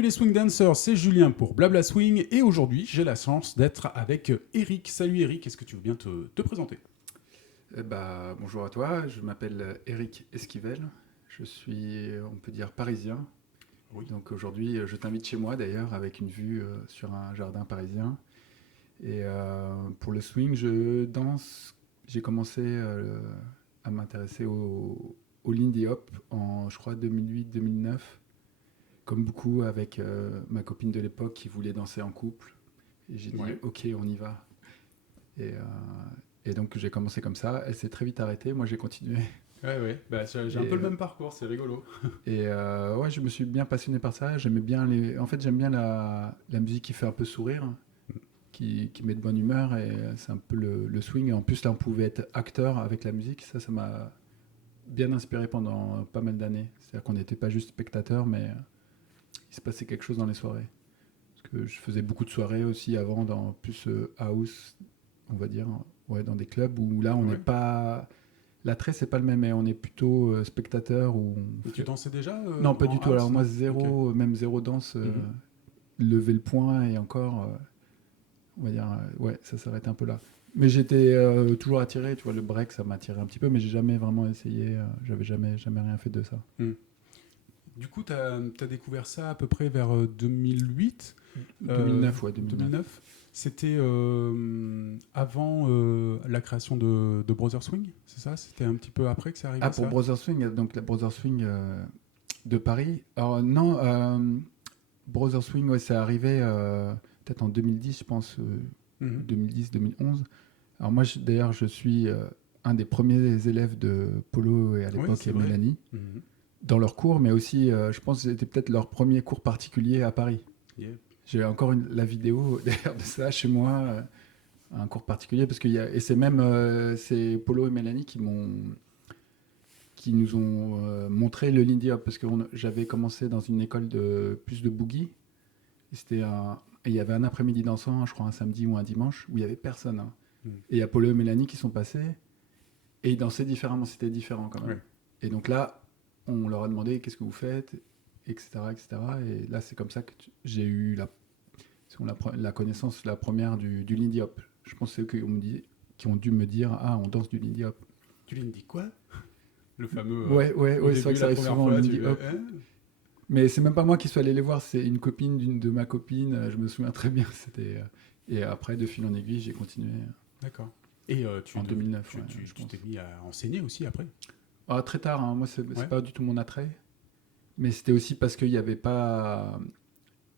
Salut les swing dancers, c'est Julien pour Blabla Swing et aujourd'hui j'ai la chance d'être avec Eric. Salut Eric, est-ce que tu veux bien te présenter? Bonjour à toi, je m'appelle Eric Esquivel, je suis, on peut dire, parisien. Oui. Donc aujourd'hui, je t'invite chez moi d'ailleurs avec une vue sur un jardin parisien. Et pour le swing, je danse. J'ai commencé à m'intéresser au Lindy Hop en, je crois, 2008-2009. Comme beaucoup avec ma copine de l'époque qui voulait danser en couple. Et j'ai dit, Ouais. ok, on y va. Et, euh, et donc j'ai commencé comme ça. Elle s'est très vite arrêtée. Moi j'ai continué. Ouais, bah, j'ai un peu Et, le même parcours, c'est rigolo. ouais, je me suis bien passionné par ça. J'aimais bien en fait, j'aime bien la musique qui fait un peu sourire, qui met de bonne humeur. Et c'est un peu le swing. Et en plus, là, on pouvait être acteur avec la musique. Ça m'a bien inspiré pendant pas mal d'années. C'est-à-dire qu'on n'était pas juste spectateur, mais il se passait quelque chose dans les soirées. Parce que je faisais beaucoup de soirées aussi avant, dans plus house, on va dire, ouais, dans des clubs où là, on n'est Ouais. pas. L'attrait, c'est pas le même, mais on est plutôt spectateur. Et tu dansais déjà Non, pas en du tout. Alors house, moi, non? Ok. zéro, même zéro danse, Mhm. lever le poing et encore, on va dire, ouais, ça s'arrête un peu là. Mais j'étais toujours attiré, tu vois, le break, ça m'attirait un petit peu, mais j'ai jamais vraiment essayé, j'avais jamais rien fait de ça. Mhm. Du coup, tu as découvert ça à peu près vers 2008, 2009, ouais, 2009. 2009. C'était avant la création de Brother Swing, c'est ça? C'était un petit peu après que c'est Ah, arrivé pour ça? Brother Swing, donc la Brother Swing de Paris. Alors non, Brother Swing, ouais, c'est arrivé peut-être en 2010, je pense, Mhm. 2010-2011. Alors moi, d'ailleurs, je suis un des premiers élèves de Polo et à Oui, l'époque c'est et vrai. Mélanie Mhm. dans leurs cours, mais aussi, je pense que c'était peut-être leur premier cours particulier à Paris. Yeah. J'ai encore la vidéo d'ailleurs de ça chez moi, un cours particulier, parce qu'il y a, et c'est même c'est Polo et Mélanie qui nous ont montré le Lindy Hop, parce que j'avais commencé dans une école de plus de boogie. Et il y avait un après-midi dansant, je crois un samedi ou un dimanche, où il y avait personne, hein. Mhm. Et il y a Polo et Mélanie qui sont passés, et ils dansaient différemment, c'était différent quand même. Ouais. Et donc là, on leur a demandé qu'est-ce que vous faites, etc. etc. Et là, c'est comme ça que j'ai eu la connaissance, la première du Lindy Hop. Je pense que c'est eux qui ont dû me dire, ah, on danse du Lindy Hop. Tu lui dis quoi? Le fameux Ouais, au c'est vrai début, que ça la arrive première souvent, le fois, Lindy tu. Hop. Hein. Mais c'est même pas moi qui suis allé les voir, c'est une copine de ma copine, je me souviens très bien. Et après, de fil en aiguille, j'ai continué D'accord. Et en 2009, ouais, je tu pense. t'es mis à enseigner aussi après? Ah, très tard, hein, moi, c'est Ouais. pas du tout mon attrait. Mais c'était aussi parce qu'il n'y avait pas.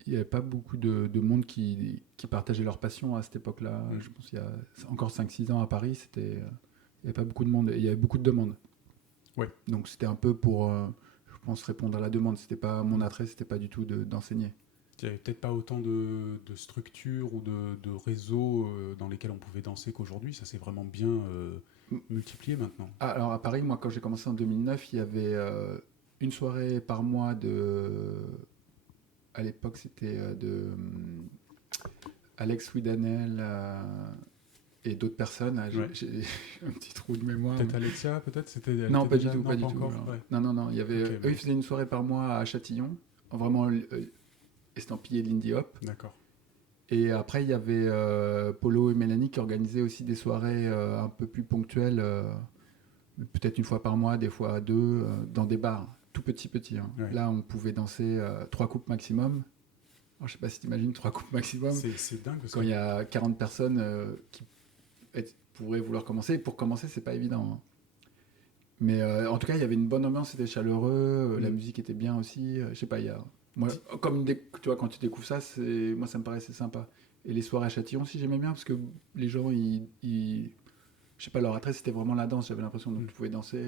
Il n'y avait pas beaucoup de monde qui partageait leur passion à cette époque-là. Mm. Je pense qu'il y a encore 5-6 ans à Paris, il n'y avait pas beaucoup de monde et il y avait beaucoup de demandes. Ouais. Donc c'était un peu pour, je pense, répondre à la demande. C'était pas mon attrait, c'était pas du tout d'enseigner. Il n'y avait peut-être pas autant de structures ou de réseaux dans lesquels on pouvait danser qu'aujourd'hui. Ça s'est vraiment bien multiplié maintenant. Ah, alors à Paris, moi, quand j'ai commencé en 2009, il y avait une soirée par mois de. À l'époque, c'était de Alex Widanel et d'autres personnes. Ah, Ouais. j'ai un petit trou de mémoire. Peut-être Alexia, peut-être elle Non, était pas du déjà. tout, Non, pas pas du tout. encore. Alors. Ouais. Non. Il y avait, Ok, eux, bon. ils faisaient une soirée par mois à Châtillon, vraiment estampillé Lindy Hop. D'accord. Et après, il y avait Polo et Mélanie qui organisaient aussi des soirées un peu plus ponctuelles, peut-être une fois par mois, des fois deux, dans des bars, tout petits. Hein. Ouais. Là, on pouvait danser 3 coupes maximum. Alors, je sais pas si tu imagines 3 coupes maximum, C'est dingue quand ça. il y a 40 personnes qui pourraient vouloir commencer. Et pour commencer, c'est pas évident. Hein. Mais en tout cas, il y avait une bonne ambiance, c'était chaleureux, la Mm. musique était bien aussi. Je sais pas, moi, comme tu vois, quand tu découvres ça, moi ça me paraissait sympa. Et les soirées à Châtillon aussi, j'aimais bien parce que les gens, je sais pas, leur attrait c'était vraiment la danse, j'avais l'impression. Donc Mm. tu pouvais danser,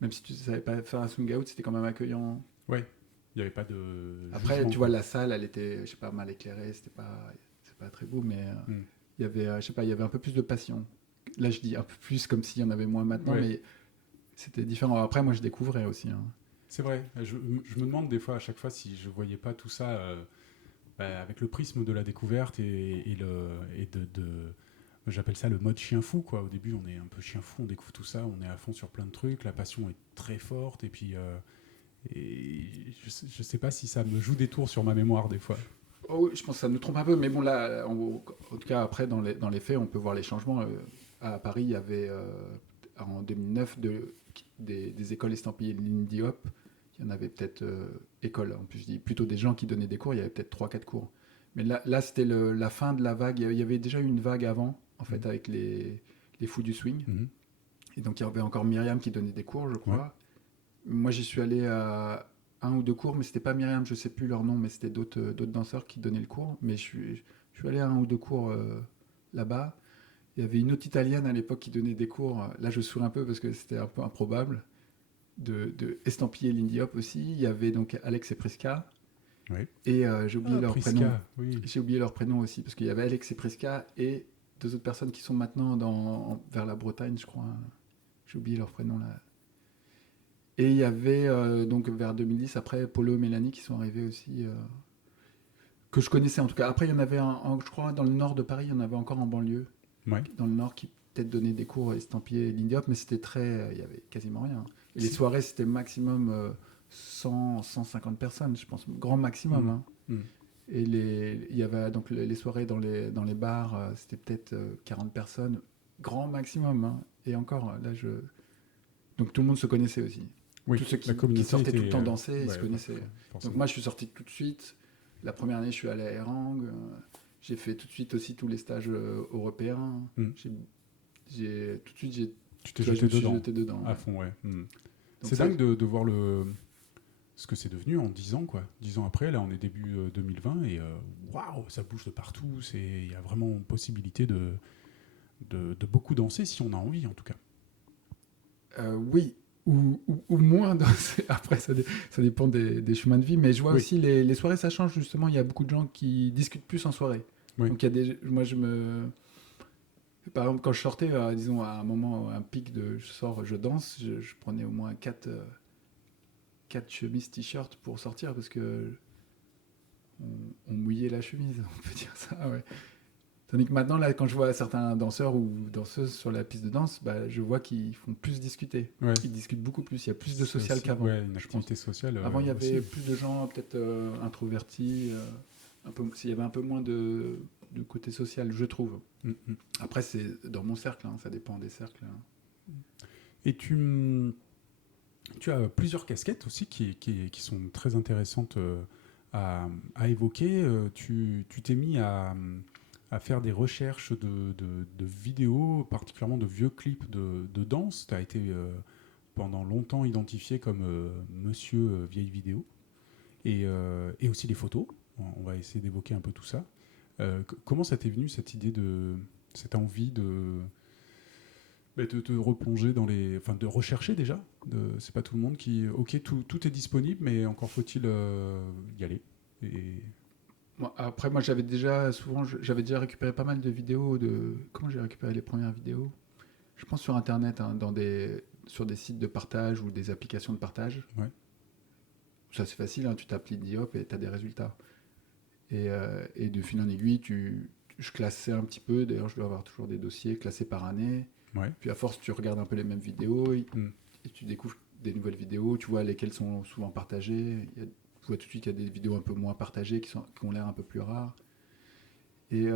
même si tu savais pas faire un swing out, c'était quand même accueillant. Ouais. Il n'y avait pas de Après, jugement tu vois, quoi. la salle, elle était, je sais pas, mal éclairée, c'est pas très beau, mais Mm. il y avait, je sais pas, il y avait un peu plus de passion. Là, je dis un peu plus comme s'il y en avait moins maintenant, Ouais. mais c'était différent. Après, moi, je découvrais aussi. Hein. C'est vrai. Je me demande des fois, à chaque fois, si je voyais pas tout ça avec le prisme de la découverte j'appelle ça le mode chien fou quoi. Au début, on est un peu chien fou, on découvre tout ça, on est à fond sur plein de trucs, la passion est très forte Et je sais pas si ça me joue des tours sur ma mémoire des fois. Oh, oui, je pense que ça nous trompe un peu, mais bon, là, en tout cas, après, dans les faits, on peut voir les changements. À Paris, il y avait, en 2009, des écoles estampillées Lindy Hop. Il y en avait peut-être, écoles, en plus, je dis plutôt des gens qui donnaient des cours, il y avait peut-être 3 4 cours. Mais là c'était la fin de la vague. Il y avait déjà eu une vague avant, en fait, avec les fous du swing. Mhm. Et donc, il y avait encore Myriam qui donnait des cours, je Ouais. crois. Moi, j'y suis allé à 1 ou 2 cours, mais c'était pas Myriam, je sais plus leur nom, mais c'était d'autres danseurs qui donnaient le cours. Mais je suis allé à 1 ou 2 cours là-bas. Il y avait une autre Italienne à l'époque qui donnait des cours. Là, je souris un peu parce que c'était un peu improbable. De estampiller Lindy Hop aussi. Il y avait donc Alex et Prisca. Ouais. Et j'ai oublié Ah, leur prénom. Prisca, oui. J'ai oublié leur prénom aussi parce qu'il y avait Alex et Prisca et 2 autres personnes qui sont maintenant vers la Bretagne, je crois. J'ai oublié leur prénom là. Et il y avait donc vers 2010 après Polo et Mélanie qui sont arrivés aussi, que je connaissais en tout cas. Après il y en avait je crois dans le nord de Paris, il y en avait encore en banlieue, Ouais. dans le nord qui peut-être donnait des cours estampillés Lindy Hop, mais c'était il y avait quasiment rien. Et les C'est- soirées c'était maximum 100, 150 personnes, je pense, grand maximum. Mhm. Hein. Mhm. Et il y avait donc les soirées dans les bars, c'était peut-être 40 personnes, grand maximum. Hein. Et encore, donc tout le monde se connaissait aussi. Oui, Tous ceux la qui communauté sortaient tout le était, temps danser, ils se ouais, connaissaient. Donc forcément. moi, je suis sorti tout de suite. La première année, je suis allé à Erang. J'ai fait tout de suite aussi tous les stages européens. Mhm. Tout de suite, Tu t'es tu vois, je jeté me suis dedans, jeté dedans. à Ouais. fond, ouais. Mhm. Donc C'est ça, dingue de voir ce que c'est devenu en 10 ans, quoi. 10 ans après, là, on est début 2020 et waouh, ça bouge de partout. Il y a vraiment possibilité de beaucoup danser si on a envie, en tout cas. oui, ou moins danser. Après, ça dépend des chemins de vie. Mais je vois Oui, aussi les soirées, ça change justement. Il y a beaucoup de gens qui discutent plus en soirée. oui. Donc il y a moi, par exemple, quand je sortais, disons, à un moment, un pic de je sors, je danse, je prenais au moins 4 chemises t-shirts pour sortir parce que on mouillait la chemise, on peut dire ça, ouais. Tandis que maintenant, là, quand je vois certains danseurs ou danseuses sur la piste de danse, bah, je vois qu'ils font plus discuter. Ouais. Ils discutent beaucoup plus. Il y a plus de C'est social aussi, qu'avant, ouais, une je pense. activité sociale Avant, il y aussi. avait plus de gens peut-être introvertis. Il y avait un peu moins de côté social, je trouve. Mm, mm. Après, c'est dans mon cercle, hein, ça dépend des cercles. Hein. Et tu as plusieurs casquettes aussi qui sont très intéressantes à évoquer. Tu t'es mis à faire des recherches de vidéos, particulièrement de vieux clips de danse. Tu as été pendant longtemps identifié comme monsieur vieille vidéo. Et aussi les photos. On va essayer d'évoquer un peu tout ça. Comment ça t'est venu cette idée cette envie de te replonger enfin de rechercher déjà. C'est pas tout le monde qui, ok, tout est disponible, mais encore faut-il y aller. Et Après, moi, j'avais déjà récupéré pas mal de vidéos comment j'ai récupéré les premières vidéos? Je pense sur Internet, hein, sur des sites de partage ou des applications de partage. ouais, Ça, c'est facile, hein, tu tapes Lindy Hop et tu as des résultats. Et de fil en aiguille, je classais un petit peu. D'ailleurs, je dois avoir toujours des dossiers classés par année. ouais, Puis à force, tu regardes un peu les mêmes vidéos et mm, tu découvres des nouvelles vidéos. Tu vois lesquelles sont souvent partagées. Tu vois tout de suite qu'il y a des vidéos un peu moins partagées qui ont l'air un peu plus rares. Et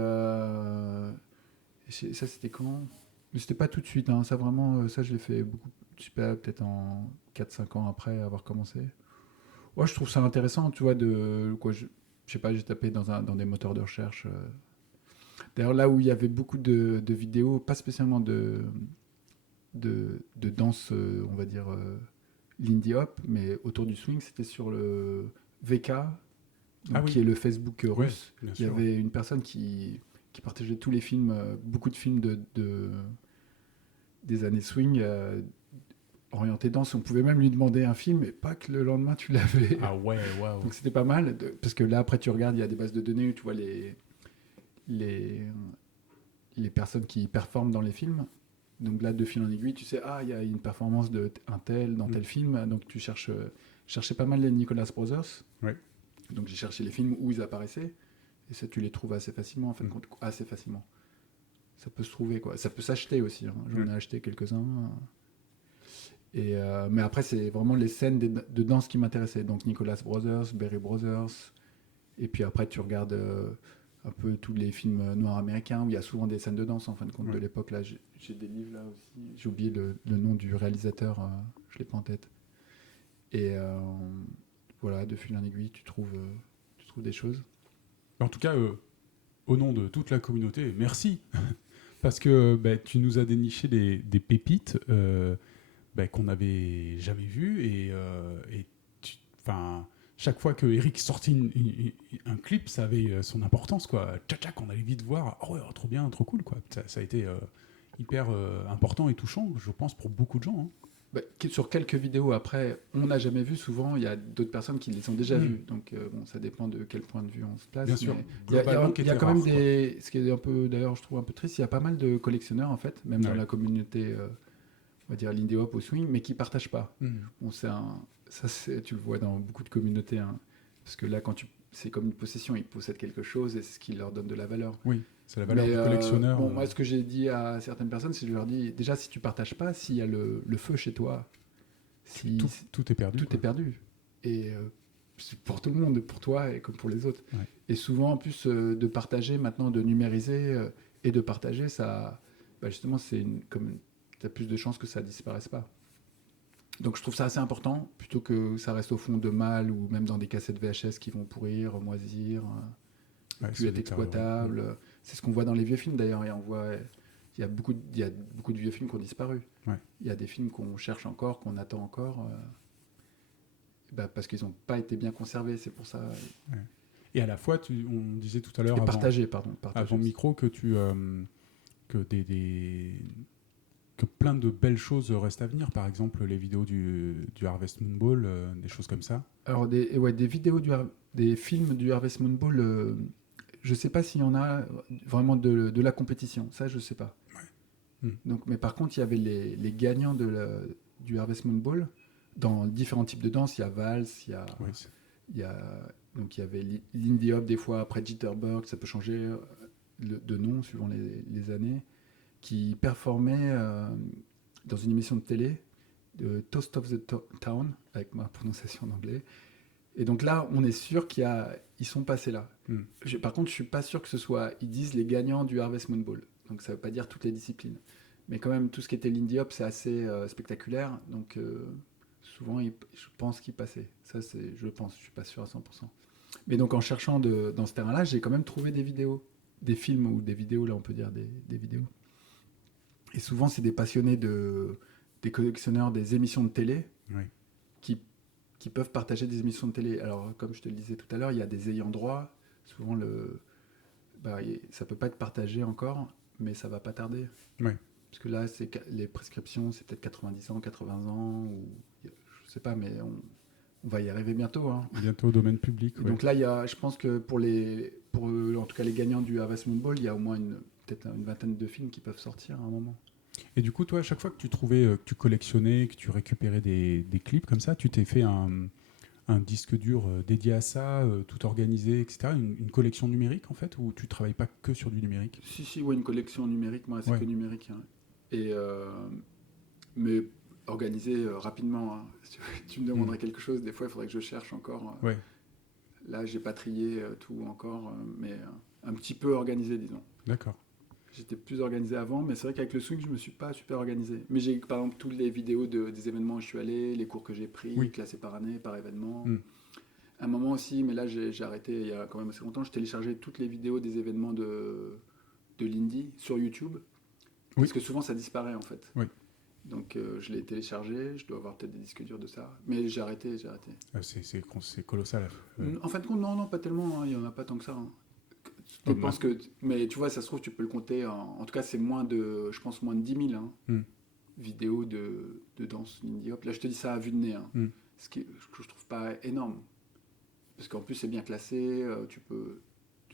ça, c'était quand? Mais c'était pas tout de suite. Hein. Ça, vraiment, ça, je l'ai fait beaucoup. Je sais pas, peut-être en 4 5 ans après avoir commencé. Ouais, je trouve ça intéressant, tu vois, je sais pas, j'ai tapé dans des moteurs de recherche. D'ailleurs, là où il y avait beaucoup de vidéos, pas spécialement de danse, on va dire, Lindy Hop, mais autour du swing, c'était sur le VK, ah qui oui, est le Facebook ouais, russe. bien Il y sûr. avait une personne qui partageait tous les films, beaucoup de films des années swing, orientés danse. On pouvait même lui demander un film, et pas que le lendemain tu l'avais. Ah ouais, waouh. Donc c'était pas mal, parce que là, après, tu regardes, il y a des bases de données où tu vois les, les personnes qui performent dans les films. Donc là, de fil en aiguille, tu sais, il y a une performance de un tel dans tel film. Donc tu cherchais pas mal les Nicolas Brothers. Ouais. Donc j'ai cherché les films où ils apparaissaient. Et ça, tu les trouves assez facilement, en fait, assez facilement. Ça peut se trouver, quoi. Ça peut s'acheter aussi. Hein. J'en ai acheté quelques-uns. Mais après, c'est vraiment les scènes de danse qui m'intéressaient. Donc Nicholas Brothers, Berry Brothers. Et puis après, tu regardes un peu tous les films noirs américains où il y a souvent des scènes de danse en fin de compte de l'époque. Là, j'ai des livres là aussi. J'ai oublié le nom du réalisateur, je l'ai pas en tête. Et voilà, de fil en aiguille, tu trouves des choses. En tout cas, au nom de toute la communauté, merci. Parce que tu nous as déniché des pépites qu'on n'avait jamais vues. Et chaque fois que Eric sortait un clip, ça avait son importance, quoi. Tchac, on allait vite voir. Oh, ouais, trop bien, trop cool, quoi. Ça a été hyper important et touchant, je pense, pour beaucoup de gens. Hein. Sur quelques vidéos, après, on n'a jamais vu. Souvent, il y a d'autres personnes qui les ont déjà vues. Donc, bon, ça dépend de quel point de vue on se place. Bien sûr. Il y a quand même rare, ce qui est un peu, d'ailleurs, je trouve un peu triste, il y a pas mal de collectionneurs, en fait, même dans la communauté, on va dire, l'indie hop au swing, mais qui partagent pas. Bon, tu le vois dans beaucoup de communautés, hein, parce que là, c'est comme une possession, ils possèdent quelque chose et c'est ce qui leur donne de la valeur. Oui, c'est la valeur du collectionneur. Bon, moi, ce que j'ai dit à certaines personnes, c'est que je leur dis, déjà, si tu partages pas, s'il y a le feu chez toi, tout est perdu. Tout est perdu. Et c'est pour tout le monde, pour toi et comme pour les autres. Ouais. Et souvent, en plus, de partager maintenant, de numériser et de partager, ça, justement, comme tu as plus de chances que ça disparaisse pas. Donc je trouve ça assez important, plutôt que ça reste au fond de malles ou même dans des cassettes VHS qui vont pourrir, moisir, plus être exploitables. C'est ce qu'on voit dans les vieux films d'ailleurs. Et on voit, il y a beaucoup de vieux films qui ont disparu. Ouais. Il y a des films qu'on cherche encore, qu'on attend encore, parce qu'ils n'ont pas été bien conservés. C'est pour ça. Ouais. Et à la fois, on disait tout à l'heure avant micro que que plein de belles choses restent à venir. Par exemple, les vidéos du Harvest Moon Ball, des choses comme ça. Alors des vidéos des films du Harvest Moon Ball. Je sais pas s'il y en a vraiment de la compétition. Ça, je sais pas. Ouais. Donc, mais par contre, il y avait les gagnants du Harvest Moon Ball dans différents types de danse. Il y a Vals, donc il y avait Lindy Hop des fois, après Jitterbug, ça peut changer de nom suivant les années, qui performait dans une émission de télé, de Toast of the Town, avec ma prononciation en anglais. Et donc là, on est sûr qu'ils sont passés là. Par contre, je suis pas sûr que ils disent les gagnants du Harvest Moon Ball. Donc ça veut pas dire toutes les disciplines. Mais quand même, tout ce qui était Lindy Hop, c'est assez spectaculaire. Donc souvent, je pense qu'ils passaient. Ça, je pense, je suis pas sûr à 100%. Mais donc en cherchant dans ce terrain-là, j'ai quand même trouvé des vidéos, des films ou des vidéos, là on peut dire des vidéos. Et souvent, c'est des passionnés des collectionneurs des émissions de télé qui peuvent partager des émissions de télé. Alors, comme je te le disais tout à l'heure, il y a des ayants droit. Souvent, ça peut pas être partagé encore, mais ça va pas tarder. Oui. Parce que là, les prescriptions, c'est peut-être 90 ans, 80 ans, ou je sais pas, mais on va y arriver bientôt. Hein. Bientôt au domaine public. Ouais. Donc là, je pense que pour en tout cas les gagnants du Harvest Moon Ball, il y a au moins peut-être une vingtaine de films qui peuvent sortir à un moment. Et du coup, toi, à chaque fois que tu trouvais, que tu collectionnais, que tu récupérais des clips comme ça, tu t'es fait un disque dur dédié à ça, tout organisé, etc. Une collection numérique, en fait, ou tu travailles pas que sur du numérique ? Si, ouais, une collection numérique, moi, c'est que numérique. Hein. Mais organisé rapidement. Hein. Si tu me demanderais quelque chose, des fois, il faudrait que je cherche encore. Ouais. Là, j'ai pas trié tout encore, mais un petit peu organisé, disons. D'accord. J'étais plus organisé avant, mais c'est vrai qu'avec le swing, je me suis pas super organisé. Mais j'ai par exemple toutes les vidéos des événements où je suis allé, les cours que j'ai pris, classés par année, par événement. Un moment aussi, mais là j'ai arrêté il y a quand même assez longtemps, je téléchargeais toutes les vidéos des événements de l'Indie sur YouTube. Parce que souvent ça disparaît en fait. Oui. Donc je l'ai téléchargé, je dois avoir peut-être des disques durs de ça. Mais j'ai arrêté. C'est colossal. En fin de compte, non, pas tellement, hein, il n'y en a pas tant que ça. Hein. Je pense mais tu vois, ça se trouve, tu peux le compter. En tout cas, c'est moins de 10 000 vidéos de danse Lindy Hop. Là, je te dis ça à vue de nez. Hein. Ce que je trouve pas énorme. Parce qu'en plus, c'est bien classé. Tu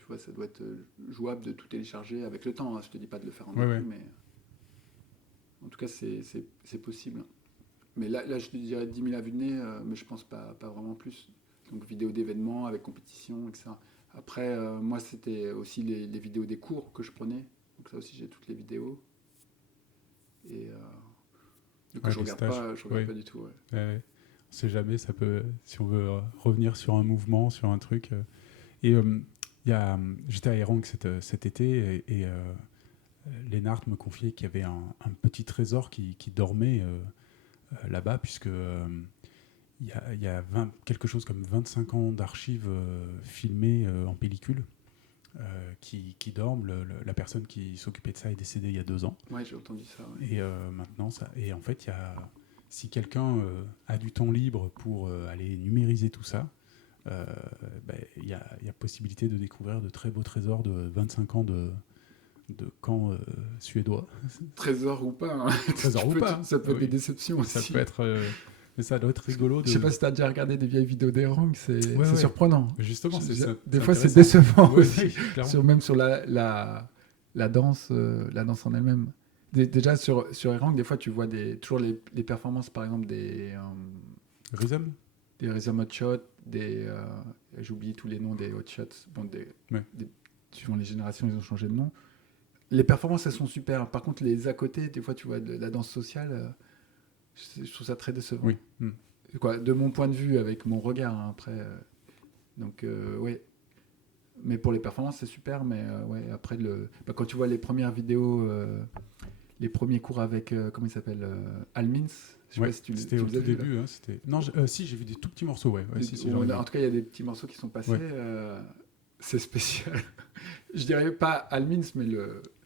vois, ça doit être jouable de tout télécharger avec le temps. Hein. Je te dis pas de le faire en début, mais en tout cas, c'est possible. Mais là, je te dirais 10 000 à vue de nez, mais je pense pas vraiment plus. Donc, vidéos d'événements avec compétition, etc. Après, moi, c'était aussi les vidéos des cours que je prenais. Donc ça aussi, j'ai toutes les vidéos. Et Que je regarde pas, pas du tout. On sait jamais, ça peut, si on veut revenir sur un mouvement, sur un truc. Et j'étais à Erang cet été et Lennart me confiait qu'il y avait un petit trésor qui dormait là-bas, puisque il y a quelque chose comme 25 ans d'archives filmées en pellicule qui dorment. La personne qui s'occupait de ça est décédée il y a 2 ans. Ouais, j'ai entendu ça. Ouais. Et maintenant, et en fait, si quelqu'un a du temps libre pour aller numériser tout ça, il y a possibilité de découvrir de très beaux trésors de 25 ans de camps suédois. Trésor ou pas. Hein. Trésor ou pas. Ça peut être des déceptions aussi. Ça peut être... mais ça doit être rigolo. Je sais pas si tu as déjà regardé des vieilles vidéos d'Erang, c'est surprenant. Justement, des fois, c'est décevant aussi. Oui, Même sur la danse en elle-même. Déjà, sur Erang, des fois, tu vois toujours les performances, par exemple, des Rhythm Hot Shot, j'ai oublié tous les noms des Hot Shots. Bon, suivant les générations, ils ont changé de nom. Les performances, elles sont super. Par contre, les à côté, des fois, tu vois de la danse sociale, je trouve ça très décevant. Oui. De mon point de vue, avec mon regard, hein, après. Donc, oui. Mais pour les performances, c'est super. Mais après, quand tu vois les premières vidéos, les premiers cours avec, comment il s'appelle, Almins. Je sais pas si c'était au tout début. Hein, non, si, j'ai vu des tout petits morceaux. En tout cas, il y a des petits morceaux qui sont passés. C'est spécial. Je dirais pas Almins, mais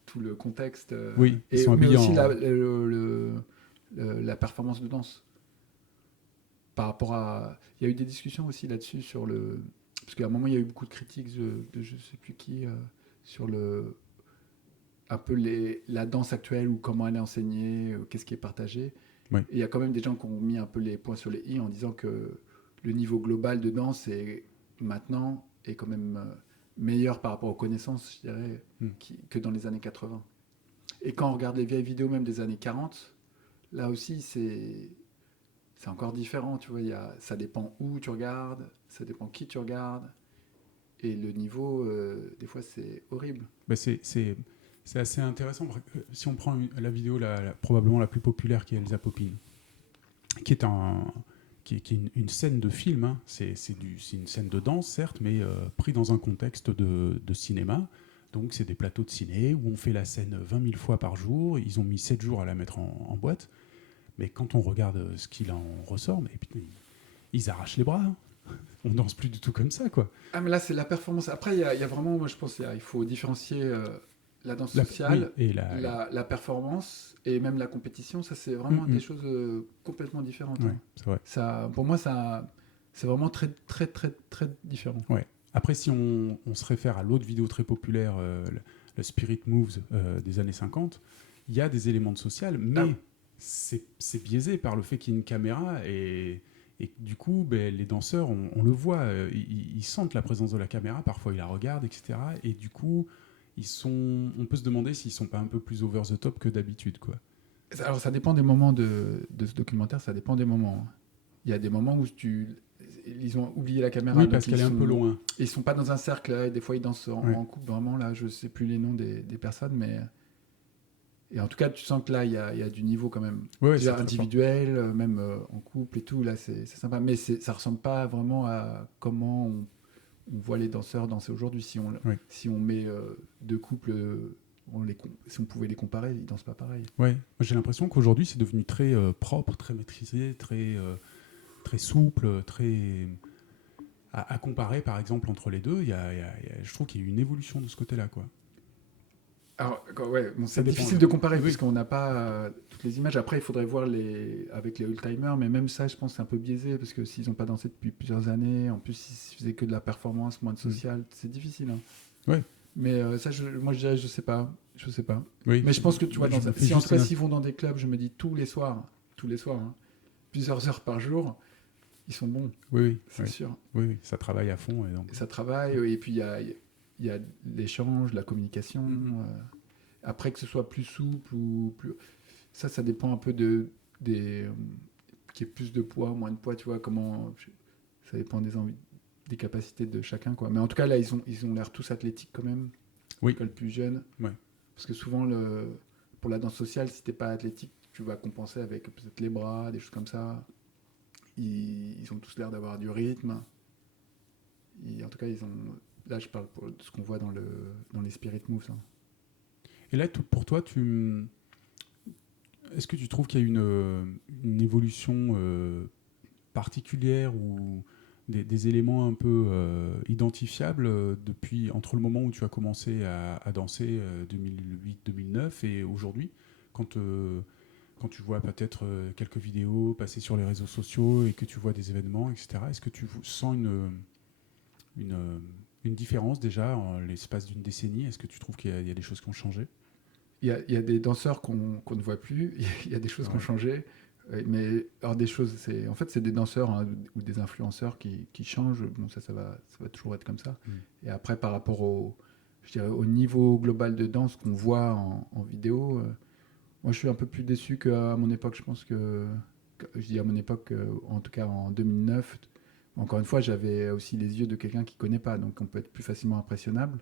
tout le contexte. Oui, ils sont habillés aussi la performance de danse. Par rapport à... Il y a eu des discussions aussi là-dessus sur le... Parce qu'à un moment, il y a eu beaucoup de critiques de je sais plus qui sur un peu la danse actuelle ou comment elle est enseignée, qu'est-ce qui est partagé. Oui. Et il y a quand même des gens qui ont mis un peu les points sur les i en disant que le niveau global de danse maintenant est quand même meilleur par rapport aux connaissances, je dirais, que dans les années 80. Et quand on regarde les vieilles vidéos même des années 40, là aussi, c'est encore différent, tu vois. Ça dépend où tu regardes, ça dépend qui tu regardes. Et le niveau, des fois, c'est horrible. C'est assez intéressant. Si on prend la vidéo probablement la plus populaire, qui est Elsa Poppin, qui est une scène de film, hein. C'est une scène de danse, certes, mais pris dans un contexte de cinéma. Donc, c'est des plateaux de ciné où on fait la scène 20 000 fois par jour. Ils ont mis 7 jours à la mettre en boîte. Mais quand on regarde ce qu'il en ressort, mais putain, ils arrachent les bras. Hein. On danse plus du tout comme ça, quoi. Ah, mais là, c'est la performance. Après, il y a vraiment, moi, je pense il faut différencier la danse sociale, et la performance et même la compétition. Ça, c'est vraiment des choses complètement différentes. Ouais, hein. C'est vrai. Ça, pour moi, c'est vraiment très, très, très, très différent. Ouais. Après, si on se réfère à l'autre vidéo très populaire, le Spirit Moves des années 50, il y a des éléments de social, mais c'est biaisé par le fait qu'il y ait une caméra et du coup, les danseurs, on le voit, ils sentent la présence de la caméra, parfois ils la regardent, etc. Et du coup, on peut se demander s'ils sont pas un peu plus over the top que d'habitude, quoi. Alors, ça dépend des moments de ce documentaire, ça dépend des moments. Il y a des moments où ils ont oublié la caméra. Oui, parce qu'elle est un peu loin. Ils sont pas dans un cercle, là, et des fois ils dansent en couple, vraiment, là, je sais plus les noms des personnes, mais... Et en tout cas, tu sens que là, il y a du niveau quand même. Ouais, individuel, même en couple et tout, là, c'est sympa. Mais ça ressemble pas vraiment à comment on voit les danseurs danser aujourd'hui. Si on met deux couples, si on pouvait les comparer, ils dansent pas pareil. Ouais, moi, j'ai l'impression qu'aujourd'hui, c'est devenu très propre, très maîtrisé, très souple, très... À comparer, par exemple, entre les deux, je trouve qu'il y a eu une évolution de ce côté-là, quoi. Alors, c'est difficile de comparer puisqu'on n'a pas toutes les images. Après, il faudrait voir avec les old-timers, mais même ça, je pense, c'est un peu biaisé parce que s'ils n'ont pas dansé depuis plusieurs années, en plus, s'ils faisaient que de la performance, moins de social, c'est difficile. Hein. Ouais. Mais ça, moi, je dirais, je sais pas. Oui, mais je pense que tu vois, s'ils vont dans des clubs, je me dis tous les soirs, hein, plusieurs heures par jour, ils sont bons. Oui, c'est sûr. Oui, ça travaille à fond. Ça travaille, et puis il y a l'échange, la communication. Après, que ce soit plus souple ou plus... Ça dépend un peu qu'il y ait plus de poids, moins de poids, tu vois, ça dépend des envies, des capacités de chacun, quoi. Mais en tout cas, là, ils ont l'air tous athlétiques quand même. Oui. Le plus jeune. Ouais. Parce que souvent, pour la danse sociale, si t'es pas athlétique, tu vas compenser avec peut-être les bras, des choses comme ça. Ils ont tous l'air d'avoir du rythme. En tout cas, là, je parle de ce qu'on voit dans les Spirit Moves, hein. Et là, pour toi, est-ce que tu trouves qu'il y a une évolution particulière ou des éléments un peu identifiables depuis entre le moment où tu as commencé à danser 2008-2009 et aujourd'hui, quand, quand tu vois peut-être quelques vidéos passer sur les réseaux sociaux et que tu vois des événements, etc. Est-ce que tu sens une, une différence déjà en l'espace d'une décennie? Est-ce que tu trouves qu'il y a des choses qui ont changé? Il y a des danseurs qu'on ne voit plus, il y a des choses qui ont changé. Mais alors des choses, en fait, c'est des danseurs, hein, ou des influenceurs qui changent. Bon, ça va toujours être comme ça. Et après, par rapport je dirais, au niveau global de danse qu'on voit en vidéo, moi, je suis un peu plus déçu qu'à mon époque. Je pense je dis à mon époque, en tout cas en 2009. Encore une fois, j'avais aussi les yeux de quelqu'un qui ne connaît pas, donc on peut être plus facilement impressionnable.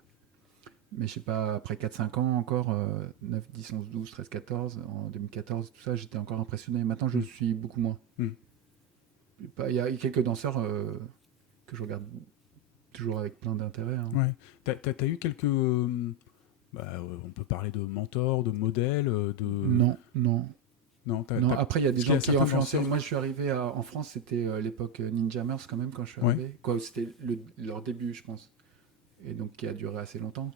Mais je sais pas, après 4-5 ans encore, 9, 10, 11, 12, 13, 14, en 2014, tout ça, j'étais encore impressionné. Maintenant, je le suis beaucoup moins. Il y a quelques danseurs que je regarde toujours avec plein d'intérêt, hein. Ouais. T'as eu quelques... on peut parler de mentors, de modèles, de... Non, non. Non, Non, après, il y a des gens qui ont influencé. danseurs... Moi, je suis arrivé en France, c'était l'époque Ninjamers quand même, quand je suis arrivé. Quoi, c'était leur début, je pense. Et donc, qui a duré assez longtemps.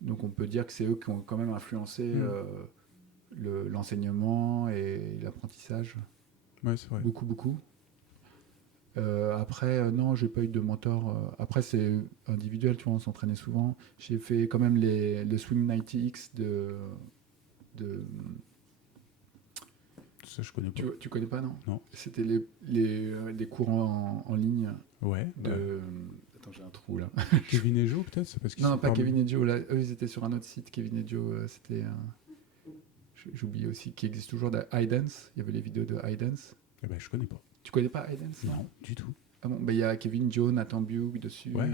Donc on peut dire que c'est eux qui ont quand même influencé l'enseignement et l'apprentissage. Ouais, c'est vrai. Beaucoup, beaucoup. Après, non, j'ai pas eu de mentor. Après, c'est individuel, tu vois, on s'entraînait souvent. J'ai fait quand même le Swim 90X de... Ça, je connais pas. Tu connais pas, non? Non. C'était des cours en ligne. Ouais. Attends, j'ai un trou là. Kevin et Joe, peut-être? Parce non, pas Kevin et Joe. Là, eux, ils étaient sur un autre site. Kevin et Joe, c'était... J'oublie aussi, qui existe toujours, de iDance. Il y avait les vidéos de iDance. Eh ben, je connais pas. Tu connais pas iDance? Non, du tout. Ah bon, il y a Kevin, Joe, Nathan Bugh dessus. Ouais,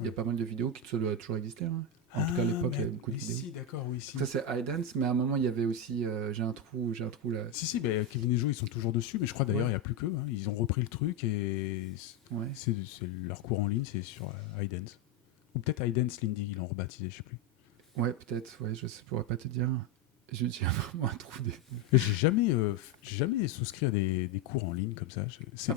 il y a pas mal de vidéos qui doivent toujours exister, hein. En tout cas, à l'époque, il y avait beaucoup de vidéos. Si, d'accord, oui, si. Ça, c'est iDance, mais à un moment, il y avait aussi... j'ai un trou là. Si, Kevin et Joe, ils sont toujours dessus, mais je crois d'ailleurs, il n'y a plus qu'eux, hein. Ils ont repris le truc et c'est leur cours en ligne, c'est sur iDance. Ou peut-être iDance Lindy, ils l'ont rebaptisé, je sais plus. Ouais, peut-être, ouais, je ne pourrais pas te dire. J'ai vraiment un trou. J'ai jamais souscrit à des cours en ligne comme ça.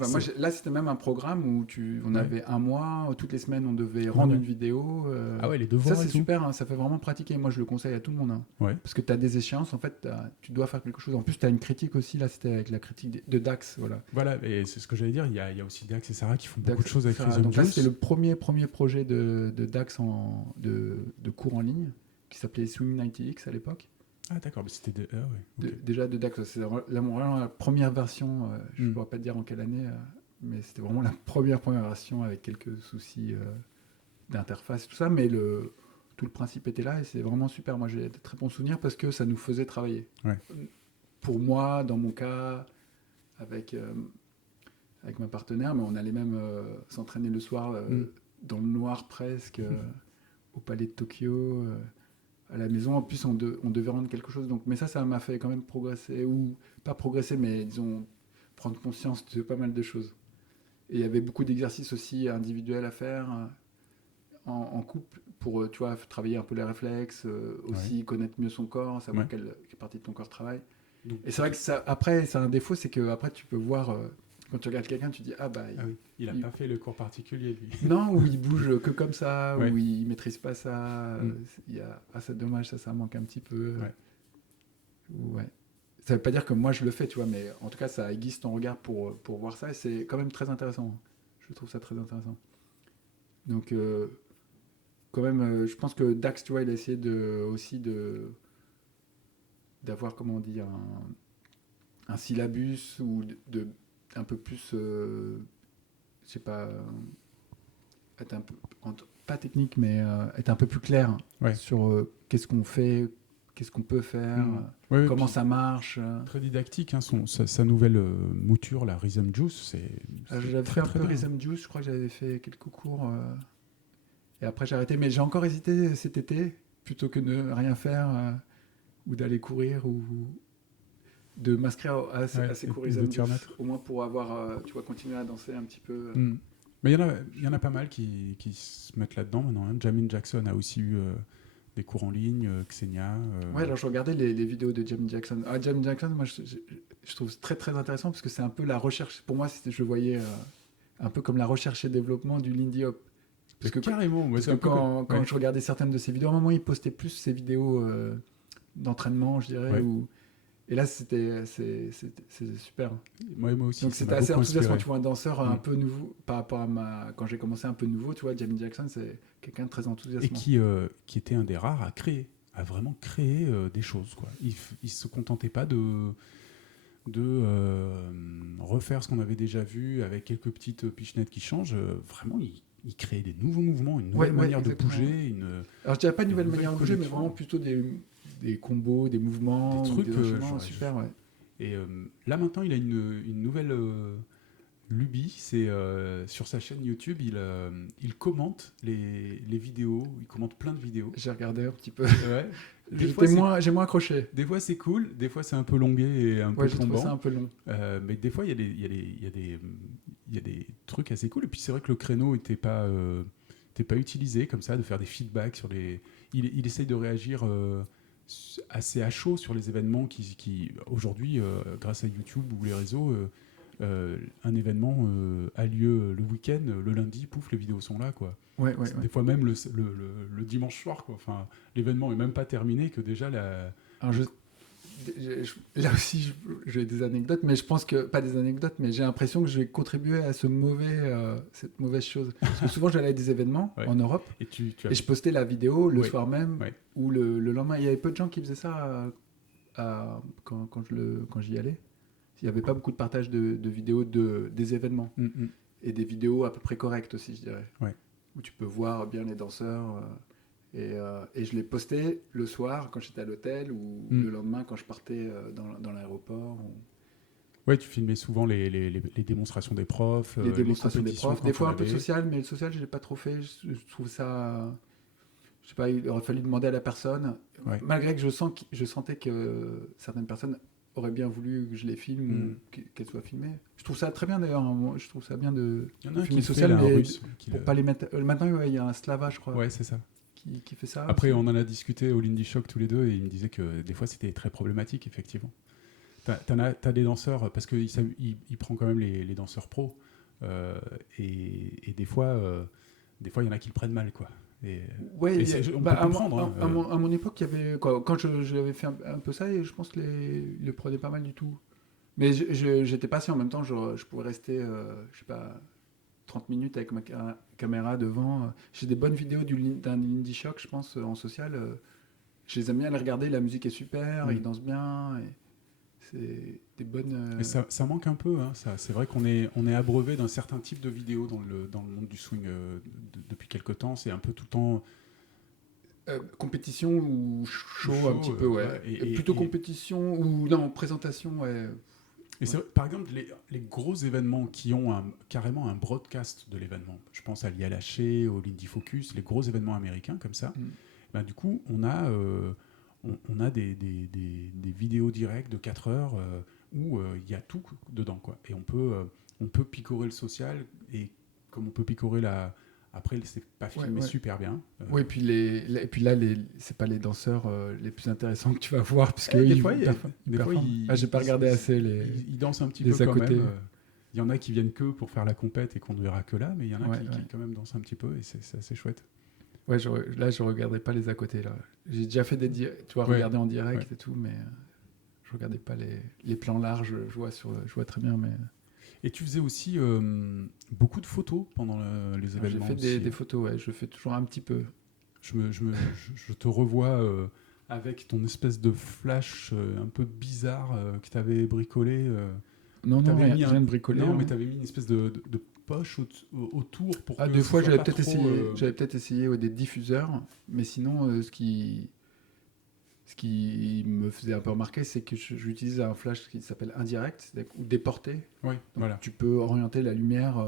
Moi, là, c'était même un programme où on avait un mois, toutes les semaines, on devait rendre une vidéo. Ah ouais, les devoirs. Ça, c'est super, hein, ça fait vraiment pratiquer. Moi, je le conseille à tout le monde, hein. Ouais. Parce que tu as des échéances, en fait, tu dois faire quelque chose. En plus, tu as une critique aussi. Là, c'était avec la critique de Dax. Voilà, et c'est ce que j'allais dire. Il y a aussi Dax et Sarah qui font beaucoup de choses avec Rhythm Donc là, Juice. c'est le premier projet de Dax de cours en ligne qui s'appelait Swim 90X à l'époque. Ah d'accord, mais c'était déjà de Dax, c'est vraiment la première version, je ne pourrais pas te dire en quelle année, mais c'était vraiment la première version avec quelques soucis d'interface, tout ça, mais tout le principe était là et c'est vraiment super. Moi j'ai de très bons souvenirs parce que ça nous faisait travailler. Ouais. Pour moi, dans mon cas, avec ma partenaire, mais on allait même s'entraîner le soir dans le noir presque, au Palais de Tokyo. À la maison, en plus on devait rendre quelque chose, mais ça m'a fait quand même progresser, ou pas progresser, mais disons prendre conscience de pas mal de choses. Et il y avait beaucoup d'exercices aussi individuels à faire en couple pour, tu vois, travailler un peu les réflexes, aussi connaître mieux son corps, savoir quelle partie de ton corps travaille. Donc, et c'est vrai que après, c'est un défaut, c'est que après tu peux voir, quand tu regardes quelqu'un, tu dis oui. Il a pas fait le cours particulier, lui. Non, où il bouge que comme ça, où il maîtrise pas ça. C'est dommage, ça manque un petit peu. Ouais. Ça veut pas dire que moi je le fais, tu vois, mais en tout cas, ça aiguise ton regard pour voir ça, et c'est quand même très intéressant. Je trouve ça très intéressant. Donc, quand même, je pense que Dax, tu vois, il a essayé d'avoir, comment on dit, un syllabus ou un peu plus, je sais pas, être un peu, pas technique, mais être un peu plus clair sur qu'est-ce qu'on fait, qu'est-ce qu'on peut faire, comment ça marche. Très didactique, hein, sa nouvelle mouture, la Rhythm Juice. J'avais fait un peu Rhythm Juice, je crois que j'avais fait quelques cours, et après j'ai arrêté, mais j'ai encore hésité cet été, plutôt que de rien faire, ou d'aller courir, de m'inscrire à ces cours et de Exam t'y remettre. au moins pour avoir, tu vois, continuer à danser un petit peu. Mais il y en a pas mal qui se mettent là-dedans maintenant. Hein. Jamin Jackson a aussi eu des cours en ligne, Xenia. Ouais, alors je regardais les vidéos de Jamin Jackson. Ah, Jamin Jackson, moi, je trouve très très intéressant parce que c'est un peu la recherche. Pour moi, je le voyais un peu comme la recherche et développement du Lindy Hop. Parce que, carrément, parce que quand je regardais certaines de ses vidéos, à un moment, il postait plus ses vidéos d'entraînement, je dirais. Et là, c'est super. Moi aussi. Donc c'était assez enthousiasmant. Tu vois, un danseur un peu nouveau par rapport à quand j'ai commencé un peu nouveau. Tu vois, Jamin Jackson, c'est quelqu'un de très enthousiasmant. Et qui était un des rares à vraiment créer des choses. Quoi. Il se contentait pas de refaire ce qu'on avait déjà vu avec quelques petites pichenettes qui changent. Vraiment, il créait des nouveaux mouvements, une nouvelle manière de bouger. Alors je dirais pas une nouvelle manière de bouger, mais vraiment plutôt des combos, des mouvements, des trucs des enchaînements, super. Ouais. Et là maintenant, il a une nouvelle lubie, c'est sur sa chaîne YouTube, il commente les vidéos, il commente plein de vidéos. J'ai regardé un petit peu. Ouais. J'ai moins accroché. Des fois c'est cool, des fois c'est un peu longué et un peu tombant. Ouais, j'ai trouvé ça un peu long. Mais des fois il y a des trucs assez cool. Et puis c'est vrai que le créneau n'était pas utilisé comme ça, de faire des feedbacks sur les. Il essaye de réagir assez à chaud sur les événements qui aujourd'hui, grâce à YouTube ou les réseaux, un événement a lieu le week-end, le lundi, pouf, les vidéos sont là, quoi. Ouais. Des fois même le dimanche soir, quoi. Enfin, l'événement est même pas terminé que déjà la. Alors là aussi, j'ai des anecdotes, mais je pense que pas des anecdotes, mais j'ai l'impression que je vais contribuer à cette mauvaise chose. Parce que souvent, j'allais à des événements en Europe et je postais la vidéo le soir même ou le lendemain. Il y avait peu de gens qui faisaient ça quand j'y allais. Il n'y avait pas beaucoup de partage de vidéos des événements et des vidéos à peu près correctes aussi, je dirais. Ouais. Où tu peux voir bien les danseurs. Et je l'ai posté le soir quand j'étais à l'hôtel ou le lendemain quand je partais dans l'aéroport. Ouais, tu filmais souvent les démonstrations des profs. Les démonstrations des profs. Des fois un peu de social, mais le social, je ne l'ai pas trop fait. Je trouve ça. Je sais pas, il aurait fallu demander à la personne. Ouais. Malgré que je sentais que certaines personnes auraient bien voulu que je les filme ou qu'elles soient filmées. Je trouve ça très bien d'ailleurs. Je trouve ça bien de filmer social, mais pour pas les mettre. Maintenant, il y a un Slava, je crois. Ouais, c'est ça. Qui fait ça. Après, on en a discuté au Lindy Shock tous les deux et il me disait que des fois c'était très problématique, effectivement. T'as des danseurs, parce qu'il prend quand même les danseurs pros, et des fois il y en a qui le prennent mal, quoi. On peut comprendre. À mon époque, il y avait, quand j'avais fait un peu ça, et je pense qu'ils le prenaient pas mal du tout. Mais j'étais patient en même temps, je pouvais rester, je sais pas, 30 minutes avec ma caméra devant. J'ai des bonnes vidéos d'un Lindy Shock, je pense, en social. Je les aime bien les regarder, la musique est super, ils dansent bien. Et c'est des bonnes. Mais ça manque un peu. Hein, ça. C'est vrai qu'on est abreuvé d'un certain type de vidéos dans le monde du swing depuis quelque temps. C'est un peu tout le temps. Compétition ou show un petit peu, ouais. Plutôt compétition ou non, présentation, ouais. Et c'est vrai, par exemple, les gros événements qui ont carrément un broadcast de l'événement, je pense à l'ILHC, au Lindy Focus, les gros événements américains comme ça, ben, du coup, on a des vidéos directes de 4 heures où il y a tout dedans, quoi. Et on peut picorer le social, et comme on peut picorer après, c'est pas filmé super bien. Oui, et puis là, c'est pas les danseurs les plus intéressants que tu vas voir, parce que des fois, j'ai pas regardé assez ils dansent un petit peu quand même. Il y en a qui viennent que pour faire la compète et qu'on ne verra que là, mais il y en a qui quand même dansent un petit peu, et c'est assez chouette. Ouais, là, je regardais pas les à côté. Là. J'ai déjà fait regarder en direct et tout, mais je regardais pas les plans larges. Je vois très bien, mais. Et tu faisais aussi beaucoup de photos pendant les événements. J'ai fait des photos, ouais. Je fais toujours un petit peu. Je te revois avec ton espèce de flash un peu bizarre que tu avais bricolé. Non, rien de bricolé. Non, mais tu avais mis une espèce de poche autour pour que des fois, j'avais peut-être essayé des diffuseurs, mais sinon, ce qui me faisait un peu remarquer, c'est que j'utilise un flash qui s'appelle indirect, ou déporté. Oui, voilà. Tu peux orienter la lumière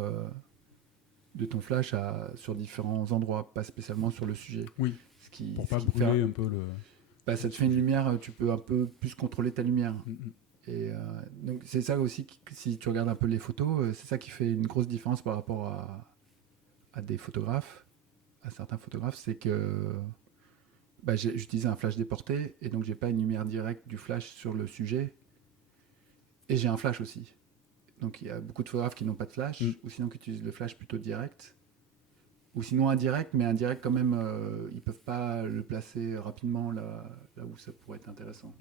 de ton flash sur différents endroits, pas spécialement sur le sujet. Oui, pour pas brûler un peu le... ça te fait une lumière, tu peux un peu plus contrôler ta lumière. Donc c'est ça aussi, si tu regardes un peu les photos, c'est ça qui fait une grosse différence par rapport à des photographes, à certains photographes, c'est que j'utilise un flash déporté et donc j'ai pas une lumière directe du flash sur le sujet et j'ai un flash aussi. Donc il y a beaucoup de photographes qui n'ont pas de flash ou sinon qui utilisent le flash plutôt direct ou sinon indirect, mais indirect quand même, ils peuvent pas le placer rapidement là où ça pourrait être intéressant.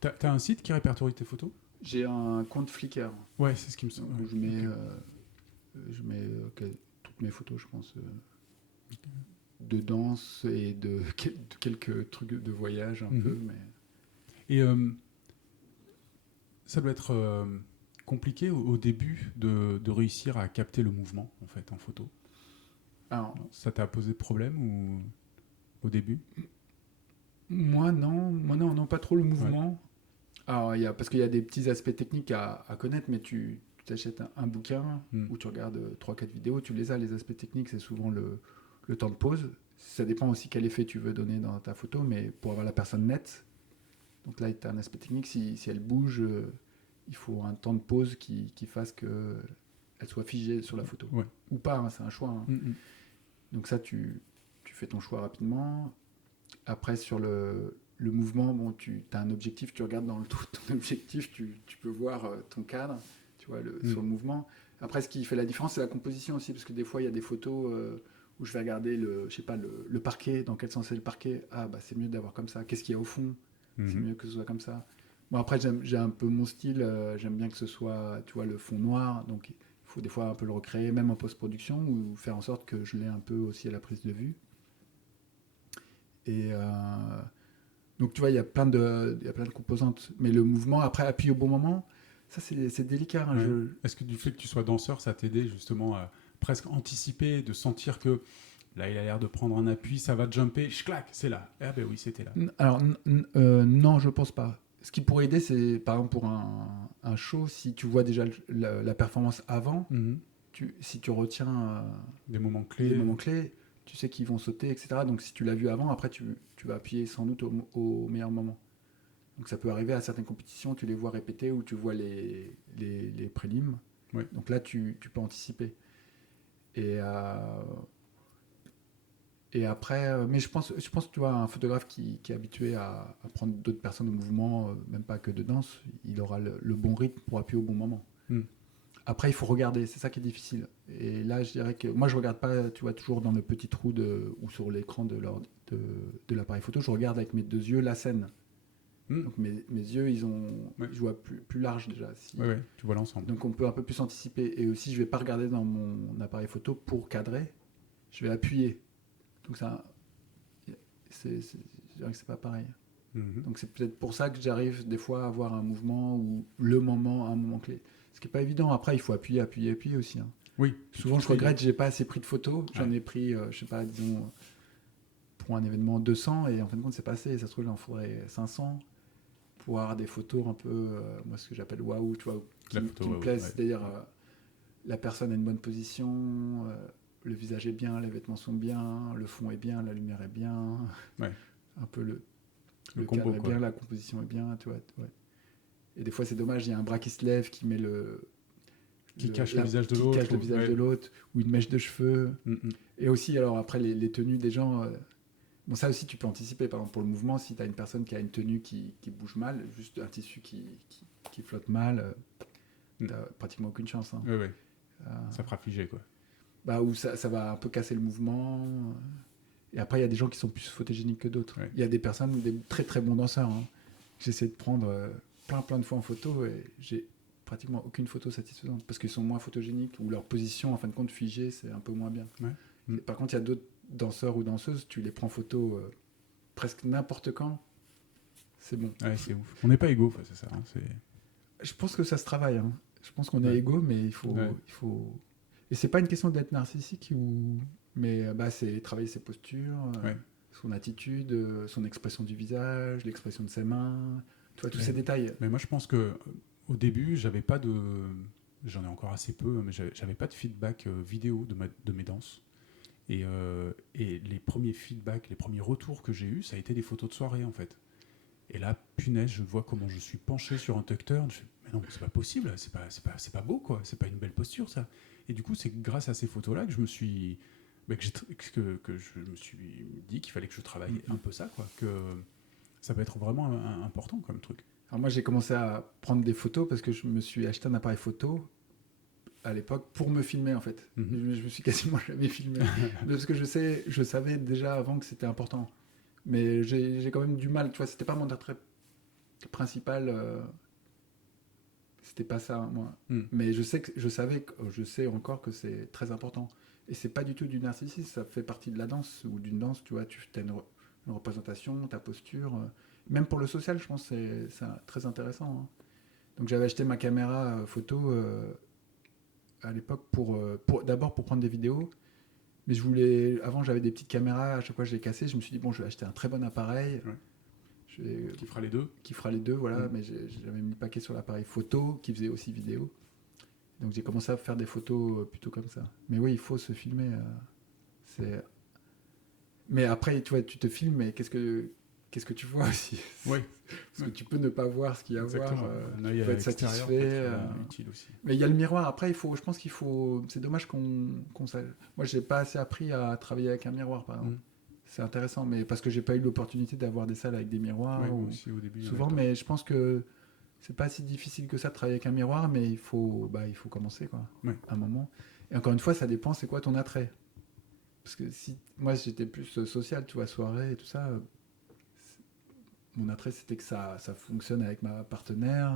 T'as un site qui répertorie tes photos? J'ai un compte Flickr. Ouais, c'est ce qui me semble. Où je mets, toutes mes photos, je pense, de danse et de quelques trucs de voyage un peu. Mais... Et ça doit être compliqué au début de réussir à capter le mouvement en fait en photo. Alors, ça t'a posé problème ou au début? Moi non, pas trop le mouvement. Ouais. Alors, parce qu'il y a des petits aspects techniques à connaître, mais tu t'achètes un bouquin où tu regardes 3-4 vidéos, tu les as, les aspects techniques, c'est souvent le temps de pause. Ça dépend aussi quel effet tu veux donner dans ta photo, mais pour avoir la personne nette, donc là, tu as un aspect technique, si elle bouge, il faut un temps de pause qui fasse qu'elle soit figée sur la photo. Ouais. Ou pas, hein, c'est un choix. Hein. Donc ça, tu fais ton choix rapidement. Après, sur le mouvement, bon, tu as un objectif, tu regardes dans ton objectif, tu peux voir ton cadre, tu vois, sur le mouvement. Après, ce qui fait la différence, c'est la composition aussi, parce que des fois, il y a des photos où je vais regarder le parquet, dans quel sens est le parquet. Ah, bah c'est mieux d'avoir comme ça. Qu'est-ce qu'il y a au fond? C'est mieux que ce soit comme ça. Bon, après, j'ai un peu mon style, j'aime bien que ce soit, tu vois, le fond noir, donc il faut des fois un peu le recréer, même en post-production, ou faire en sorte que je l'ai un peu aussi à la prise de vue. Et donc tu vois, il y a plein de composantes. Mais le mouvement, après, appuyer au bon moment, ça c'est délicat. Hein, ouais. Est-ce que du fait que tu sois danseur, ça t'aidait justement à presque anticiper, de sentir que là il a l'air de prendre un appui, ça va jumper, clac, c'est là. Ah ben oui, c'était là. Alors non, je pense pas. Ce qui pourrait aider, c'est par exemple pour un show, si tu vois déjà la performance avant, si tu retiens des moments clés, tu sais qu'ils vont sauter, etc. Donc si tu l'as vu avant, après tu vas appuyer sans doute au meilleur moment. Donc ça peut arriver à certaines compétitions, tu les vois répéter ou tu vois les prélims. Ouais. Donc là, tu peux anticiper. Et après, mais je pense que tu vois, un photographe qui est habitué à prendre d'autres personnes au mouvement, même pas que de danse, il aura le bon rythme pour appuyer au bon moment. Après, il faut regarder, c'est ça qui est difficile. Et là, je dirais que moi, je regarde pas, tu vois, toujours dans le petit trou ou sur l'écran de l'appareil photo, je regarde avec mes deux yeux la scène. Donc mes yeux, je vois plus large déjà. Ouais, tu vois l'ensemble. Donc on peut un peu plus anticiper. Et aussi, je vais pas regarder dans mon appareil photo pour cadrer, je vais appuyer. Donc ça, je dirais que c'est pas pareil. Donc c'est peut-être pour ça que j'arrive des fois à avoir un mouvement ou un moment clé. Ce qui est pas évident. Après, il faut appuyer aussi. Hein. Oui. Souvent, je regrette, j'ai pas assez pris de photos. J'en ai pris, je sais pas, disons, pour un événement 200 et en fin de compte, c'est pas assez. Ça se trouve, il en faudrait 500 pour avoir des photos un peu, moi, ce que j'appelle waouh, tu vois, qui me plaisent. Ouais. C'est-à-dire, la personne a une bonne position, le visage est bien, les vêtements sont bien, le fond est bien, la lumière est bien. Ouais. Un peu le combo, cadre est bien, la composition est bien, tu vois. Ouais. Et des fois, c'est dommage, il y a un bras qui se lève, qui met qui cache le visage de l'autre. Qui cache le visage de l'autre, ou une mèche de cheveux. Et aussi, alors après, les tenues des gens... bon, ça aussi, tu peux anticiper. Par exemple, pour le mouvement, si tu as une personne qui a une tenue qui bouge mal, juste un tissu qui flotte mal, tu n'as pratiquement aucune chance. Hein. Oui. Ça fera figer, quoi. Ou ça va un peu casser le mouvement. Et après, il y a des gens qui sont plus photogéniques que d'autres. Il y a des personnes, des très très bons danseurs. Hein. J'essaie de prendre plein de fois en photo et j'ai pratiquement aucune photo satisfaisante parce qu'ils sont moins photogéniques ou leur position, en fin de compte, figée, c'est un peu moins bien. Ouais. Par contre, il y a d'autres danseurs ou danseuses, tu les prends en photo presque n'importe quand, c'est bon. Ouais, c'est ouf. On n'est pas égaux face à ça. Hein. Je pense que ça se travaille. Hein. Je pense qu'on est égaux, mais il faut... Et c'est pas une question d'être narcissique, mais c'est travailler ses postures, son attitude, son expression du visage, l'expression de ses mains, tu vois, tous ces détails. Mais moi, je pense que au début, j'en ai encore assez peu, mais j'avais pas de feedback vidéo de mes danses. Et les premiers feedbacks, les premiers retours que j'ai eus, ça a été des photos de soirée, en fait. Et là, punaise, je vois comment je suis penché sur un tuck turn. Je fais, mais non, c'est pas possible, c'est pas beau, quoi. C'est pas une belle posture, ça. Et du coup, c'est grâce à ces photos-là que je me suis, que je me suis dit qu'il fallait que je travaille un peu ça, quoi. Que ça peut être vraiment important comme truc. Alors moi, j'ai commencé à prendre des photos parce que je me suis acheté un appareil photo à l'époque pour me filmer en fait. Je me suis quasiment jamais filmé parce que je savais déjà avant que c'était important. Mais j'ai quand même du mal, tu vois, c'était pas mon attrait principal, c'était pas ça moi. Mais je sais encore que c'est très important. Et c'est pas du tout du narcissisme, ça fait partie de la danse ou d'une danse, tu vois, tu as une représentation, ta posture. Même pour le social, je pense que c'est très intéressant. Hein. Donc j'avais acheté ma caméra photo à l'époque d'abord pour prendre des vidéos. Mais avant j'avais des petites caméras, à chaque fois je les cassais, je me suis dit bon je vais acheter un très bon appareil. Ouais. Qui fera les deux. Qui fera les deux, voilà. Mais j'avais mis le paquet sur l'appareil photo qui faisait aussi vidéo. Donc j'ai commencé à faire des photos plutôt comme ça. Mais oui, il faut se filmer. Mais après, tu vois, tu te filmes, mais qu'est-ce que tu vois aussi? Oui. Parce que tu peux ne pas voir ce qu'il y a à voir. Un Tu œil peux être satisfait. utile aussi. Mais il y a le miroir. Après, je pense qu'il faut. C'est dommage qu'on sache. Moi, j'ai pas assez appris à travailler avec un miroir, par exemple. C'est intéressant, mais parce que j'ai pas eu l'opportunité d'avoir des salles avec des miroirs. Ouais, aussi, au début, souvent, mais je pense que c'est pas si difficile que ça de travailler avec un miroir, mais il faut commencer, quoi. Ouais. À un moment. Et encore une fois, ça dépend, c'est quoi ton attrait. Parce que si moi j'étais plus social, tu vois, soirée et tout ça, mon attrait c'était que ça fonctionne avec ma partenaire.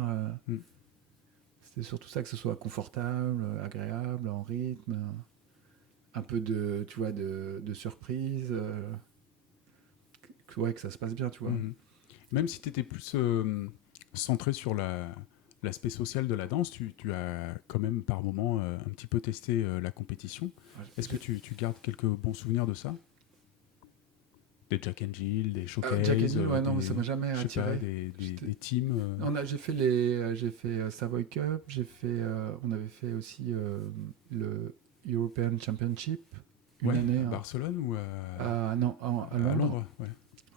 C'était surtout ça, que ce soit confortable, agréable, en rythme, un peu de, tu vois, de surprise, que ça se passe bien, tu vois. Même si tu étais plus centré sur l'aspect social de la danse, tu as quand même par moment un petit peu testé la compétition. Est-ce que tu gardes quelques bons souvenirs de ça? Des Jack and Jill, des showcases, Jack and Jill, ouais, non, ça m'a jamais je sais attiré. pas, des teams. J'ai fait Savoy Cup, on avait fait aussi le European Championship une année. À Barcelone ou à Londres. Ouais.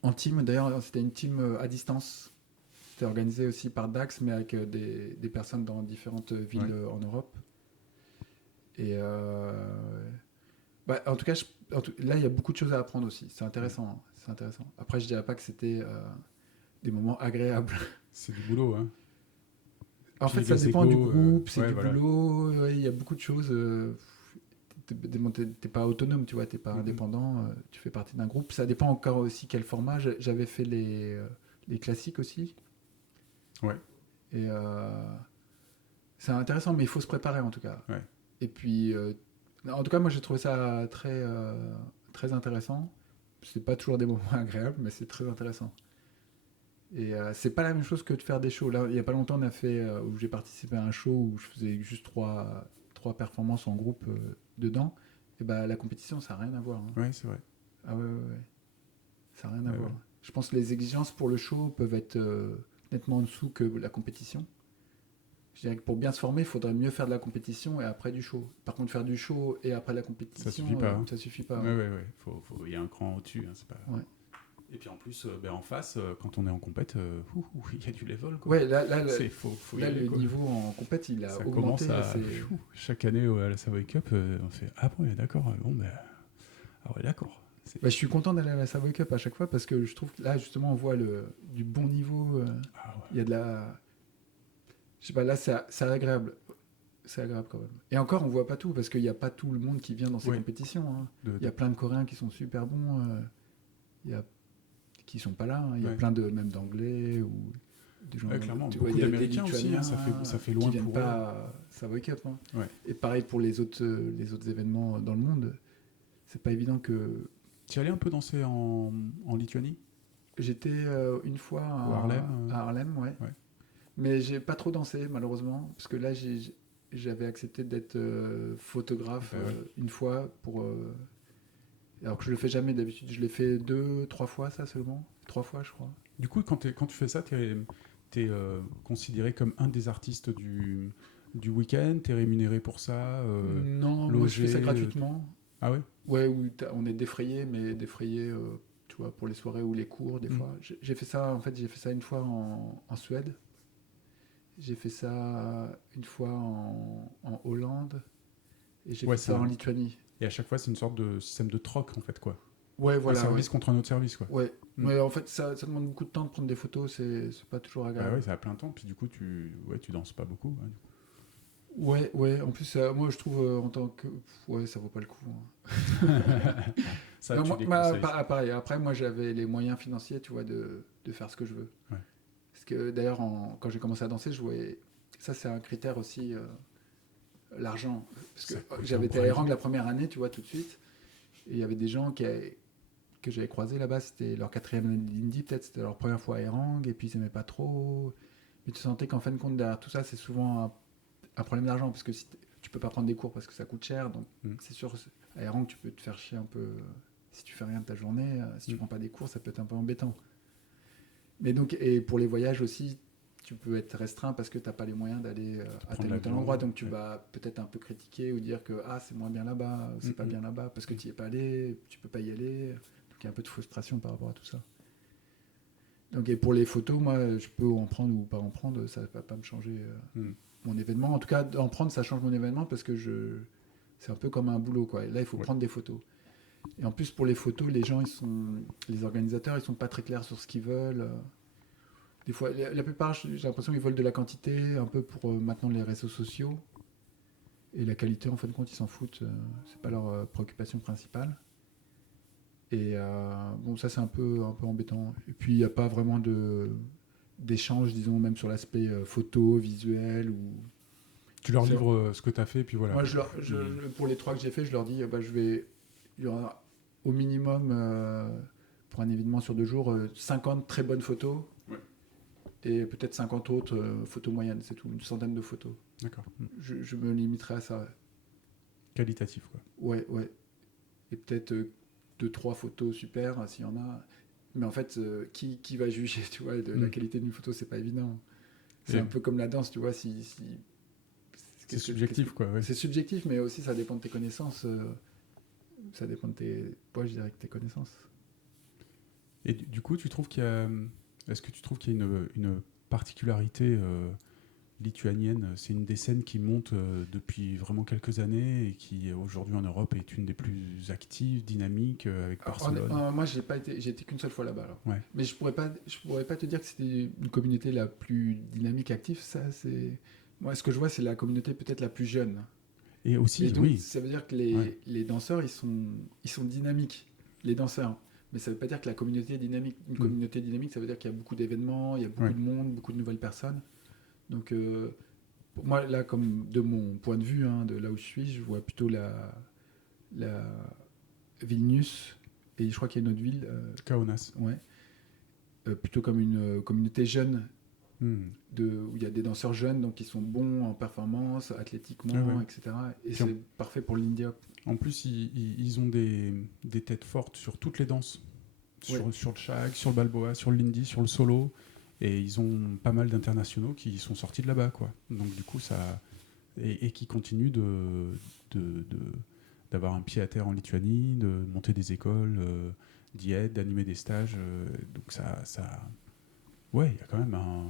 En team, d'ailleurs, c'était une team à distance. C'était organisé aussi par Dax, mais avec des personnes dans différentes villes en Europe. Et en tout cas, là, il y a beaucoup de choses à apprendre aussi. C'est intéressant. C'est intéressant. Après, je dirais pas que c'était des moments agréables. C'est du boulot, hein. En fait, ça dépend du groupe, c'est du boulot. Il y a beaucoup de choses. T'es pas autonome, tu vois, t'es pas indépendant. Tu fais partie d'un groupe. Ça dépend encore aussi quel format. J'avais fait les classiques aussi. Ouais. Et c'est intéressant, mais il faut se préparer en tout cas. Ouais. Et puis, en tout cas, moi j'ai trouvé ça très, très intéressant. C'est pas toujours des moments agréables, mais c'est très intéressant. Et c'est pas la même chose que de faire des shows. Là, il y a pas longtemps, on a fait où j'ai participé à un show où je faisais juste trois performances en groupe dedans. Et la compétition, ça n'a rien à voir. Hein. Ouais, c'est vrai. Ah ouais. Ça n'a rien à voir. Ouais. Je pense que les exigences pour le show peuvent être nettement en dessous que la compétition. Je dirais que pour bien se former, il faudrait mieux faire de la compétition et après du show. Par contre, faire du show et après la compétition, ça suffit pas. Ça suffit pas. Ouais. Il y a un cran au-dessus. Hein, c'est pas... Ouais. Et puis en plus, en face, quand on est en compète, il y a du level. Quoi. Ouais, là faut y aller, le niveau en compète, il a ça augmenté. Chaque année à la Savoy Cup, on fait ah bon, d'accord. Bon, d'accord. Je suis content d'aller à la Savoy Cup à chaque fois parce que je trouve que là, justement, on voit du bon niveau. Il y a de la... Je sais pas, là, c'est agréable. C'est agréable quand même. Et encore, on voit pas tout parce qu'il n'y a pas tout le monde qui vient dans ces compétitions. Hein. Il y a plein de Coréens qui sont super bons. Il y a qui sont pas là. Hein. Il y a plein même d'anglais ou des gens. Clairement, beaucoup d'Américains aussi. Hein, ça fait loin qui viennent pour pas à Savoy Cup. Hein. Ouais. Et pareil pour les autres événements dans le monde. C'est pas évident que. Tu es allé un peu danser en Lituanie? J'étais une fois à Harlem, ouais. Mais j'ai pas trop dansé malheureusement parce que là j'avais accepté d'être photographe une fois pour. Alors que je le fais jamais d'habitude, je l'ai fait 2-3 fois ça seulement, 3 fois je crois. Du coup, quand tu fais ça, t'es considéré comme un des artistes du week-end, t'es rémunéré pour ça Non, moi je fais ça gratuitement. Ah ouais? Ouais, où on est défrayé, mais défrayé, tu vois, pour les soirées ou les cours, des fois. J'ai fait ça, en fait, j'ai fait ça une fois en Suède. J'ai fait ça une fois en Hollande. Et j'ai Ouais, fait ça en Lituanie. et à chaque fois, c'est une sorte de système de troc, en fait, quoi. Ouais, Un voilà, ouais. service contre un autre service, quoi. Ouais. Mm. Mais en fait, ça demande beaucoup de temps de prendre des photos, c'est pas toujours Bah agréable. ouais, c'est à plein temps, puis du coup, tu danses pas beaucoup. Ouais. Ouais, ouais. En plus, moi, je trouve en tant que. Ouais, ça vaut pas le coup, hein. Ça, Non, tu déconseilles. pareil. Après, moi, j'avais les moyens financiers, tu vois, de faire ce que je veux. Ouais. Parce que d'ailleurs, quand j'ai commencé à danser, je voyais. Ça, c'est un critère aussi, l'argent. Parce que Ça coûte j'avais un été à bras. Erang la première année, tu vois, tout de suite. Et il y avait des gens que j'avais croisés là-bas. C'était leur 4e année d'indie, peut-être. C'était leur première fois à Erang. Et puis, ils n'aimaient pas trop. Mais tu sentais qu'en fin de compte, derrière tout ça, c'est souvent un problème d'argent. Parce que si tu peux pas prendre des cours parce que ça coûte cher. Donc, c'est sûr, à Erang, tu peux te faire chier un peu. Si tu fais rien de ta journée, si tu prends pas des cours, ça peut être un peu embêtant. Mais donc, et pour les voyages aussi, tu peux être restreint parce que tu n'as pas les moyens d'aller à tel ou tel endroit. Donc tu vas peut-être un peu critiquer ou dire que c'est moins bien là-bas, c'est pas bien là-bas parce que tu n'y es pas allé, tu peux pas y aller. Donc il y a un peu de frustration par rapport à tout ça. Donc, et pour les photos, moi, je peux en prendre ou pas en prendre, ça va pas me changer mon événement. En tout cas, en prendre, ça change mon événement parce que c'est un peu comme un boulot, quoi. Et là, il faut prendre des photos. Et en plus, pour les photos, les organisateurs, ils sont pas très clairs sur ce qu'ils veulent. Des fois, la plupart, j'ai l'impression qu'ils veulent de la quantité, un peu pour maintenant les réseaux sociaux. Et la qualité, en fin de compte, ils s'en foutent. C'est pas leur préoccupation principale. Et bon, ça, c'est un peu embêtant. Et puis, il n'y a pas vraiment d'échange, disons, même sur l'aspect photo, visuel. Tu leur livres ce que tu as fait, et puis voilà. Moi, pour les 3 que j'ai fait, je leur dis, il y aura au minimum, pour un événement sur 2 jours, 50 très bonnes photos. Ouais. Et peut-être 50 autres photos moyennes, c'est tout, une centaine de photos. D'accord. Je me limiterai à ça. Qualitatif, quoi. Ouais. Et peut-être 2-3 photos super, s'il y en a. Mais en fait, qui va juger, tu vois, de la qualité d'une photo, c'est pas évident. C'est un peu comme la danse, tu vois, c'est subjectif, quoi. Ouais. C'est subjectif, mais aussi ça dépend de tes connaissances. Ça dépend de je dirais que tes connaissances. Et du coup, est-ce que tu trouves qu'il y a une particularité lituanienne? C'est une des scènes qui monte depuis vraiment quelques années et qui aujourd'hui en Europe est une des plus actives, dynamiques, avec Barcelone. Moi, j'ai été qu'une seule fois là-bas. Alors. Ouais. Mais je pourrais pas te dire que c'était une communauté la plus dynamique, active. Ça, c'est moi, ce que je vois, c'est la communauté peut-être la plus jeune. Et aussi, et donc, oui. Ça veut dire que les danseurs, ils sont dynamiques, les danseurs. Mais ça veut pas dire que la communauté est dynamique. Une communauté dynamique, ça veut dire qu'il y a beaucoup d'événements, il y a beaucoup de monde, beaucoup de nouvelles personnes. Donc, pour moi, là, comme de mon point de vue, de là où je suis, je vois plutôt la Vilnius, et je crois qu'il y a une autre ville. Kaunas. Ouais. Plutôt comme une communauté jeune, où il y a des danseurs jeunes, donc qui sont bons en performance, athlétiquement, etc. Et c'est parfait pour l'India. En plus, ils ont des têtes fortes sur toutes les danses. Sur le shag, sur le balboa, sur le lindy, sur le solo. Et ils ont pas mal d'internationaux qui sont sortis de là-bas, quoi. Donc du coup, ça... Et qui continuent d'avoir un pied à terre en Lituanie, de monter des écoles, d'y être, d'animer des stages. Donc ça... Ouais, il y a quand même un...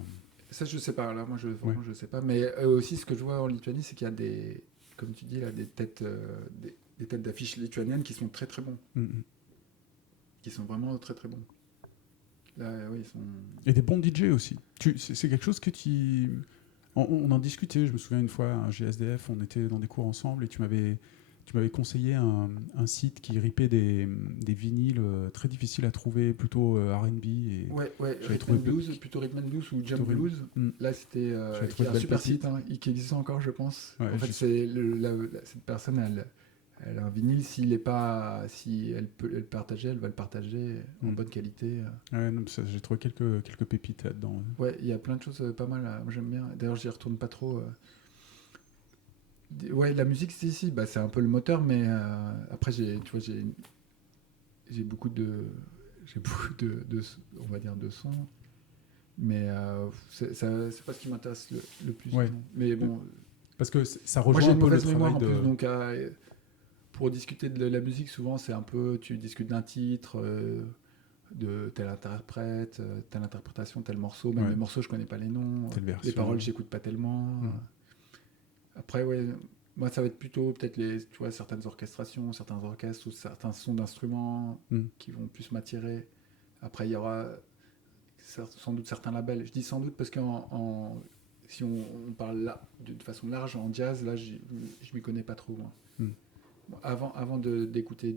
Ça, je sais pas. Là, moi, je sais pas. Mais aussi, ce que je vois en Lituanie, c'est qu'il y a comme tu dis, là, des têtes d'affiches lituaniennes qui sont très, très bons. Qui sont vraiment très, très bons. Là, ils sont... Et des bons DJ aussi. C'est quelque chose que on en discutait, je me souviens une fois, un GSDF, on était dans des cours ensemble et tu m'avais conseillé un site qui ripait des vinyles très difficiles à trouver, plutôt R&B. Plutôt Rhythm and Blues ou Jump Blues. Là, c'était un super site qui existe encore, je pense. Ouais, en fait, cette personne, elle a un vinyle, si elle peut le partager, elle va le partager en bonne qualité. Ouais, non, j'ai trouvé quelques pépites là-dedans. Ouais, il y a plein de choses pas mal. Moi, j'aime bien. D'ailleurs, j'y retourne pas trop. Ouais, la musique, si, c'est un peu le moteur, mais après, j'ai beaucoup de on va dire, de sons. Mais c'est pas ce qui m'intéresse le plus. Ouais. Mais bon. Parce que ça rejoint moi, j'ai un une peu mauvaise le mémoire travail en plus, donc pour discuter de la musique, souvent c'est un peu, tu discutes d'un titre, de tel interprète, telle interprétation, tel morceau. Même Ouais. les morceaux, je connais pas les noms. Telle version. Les paroles, j'écoute pas tellement. Après, ouais, moi, ça va être plutôt peut-être tu vois, certaines orchestrations, certains orchestres ou certains sons d'instruments Mm. qui vont plus m'attirer. Après, il y aura sans doute certains labels. Je dis sans doute parce si on parle là, de façon large en jazz, là, je m'y connais pas trop. Moi. Mm. Bon, avant d'écouter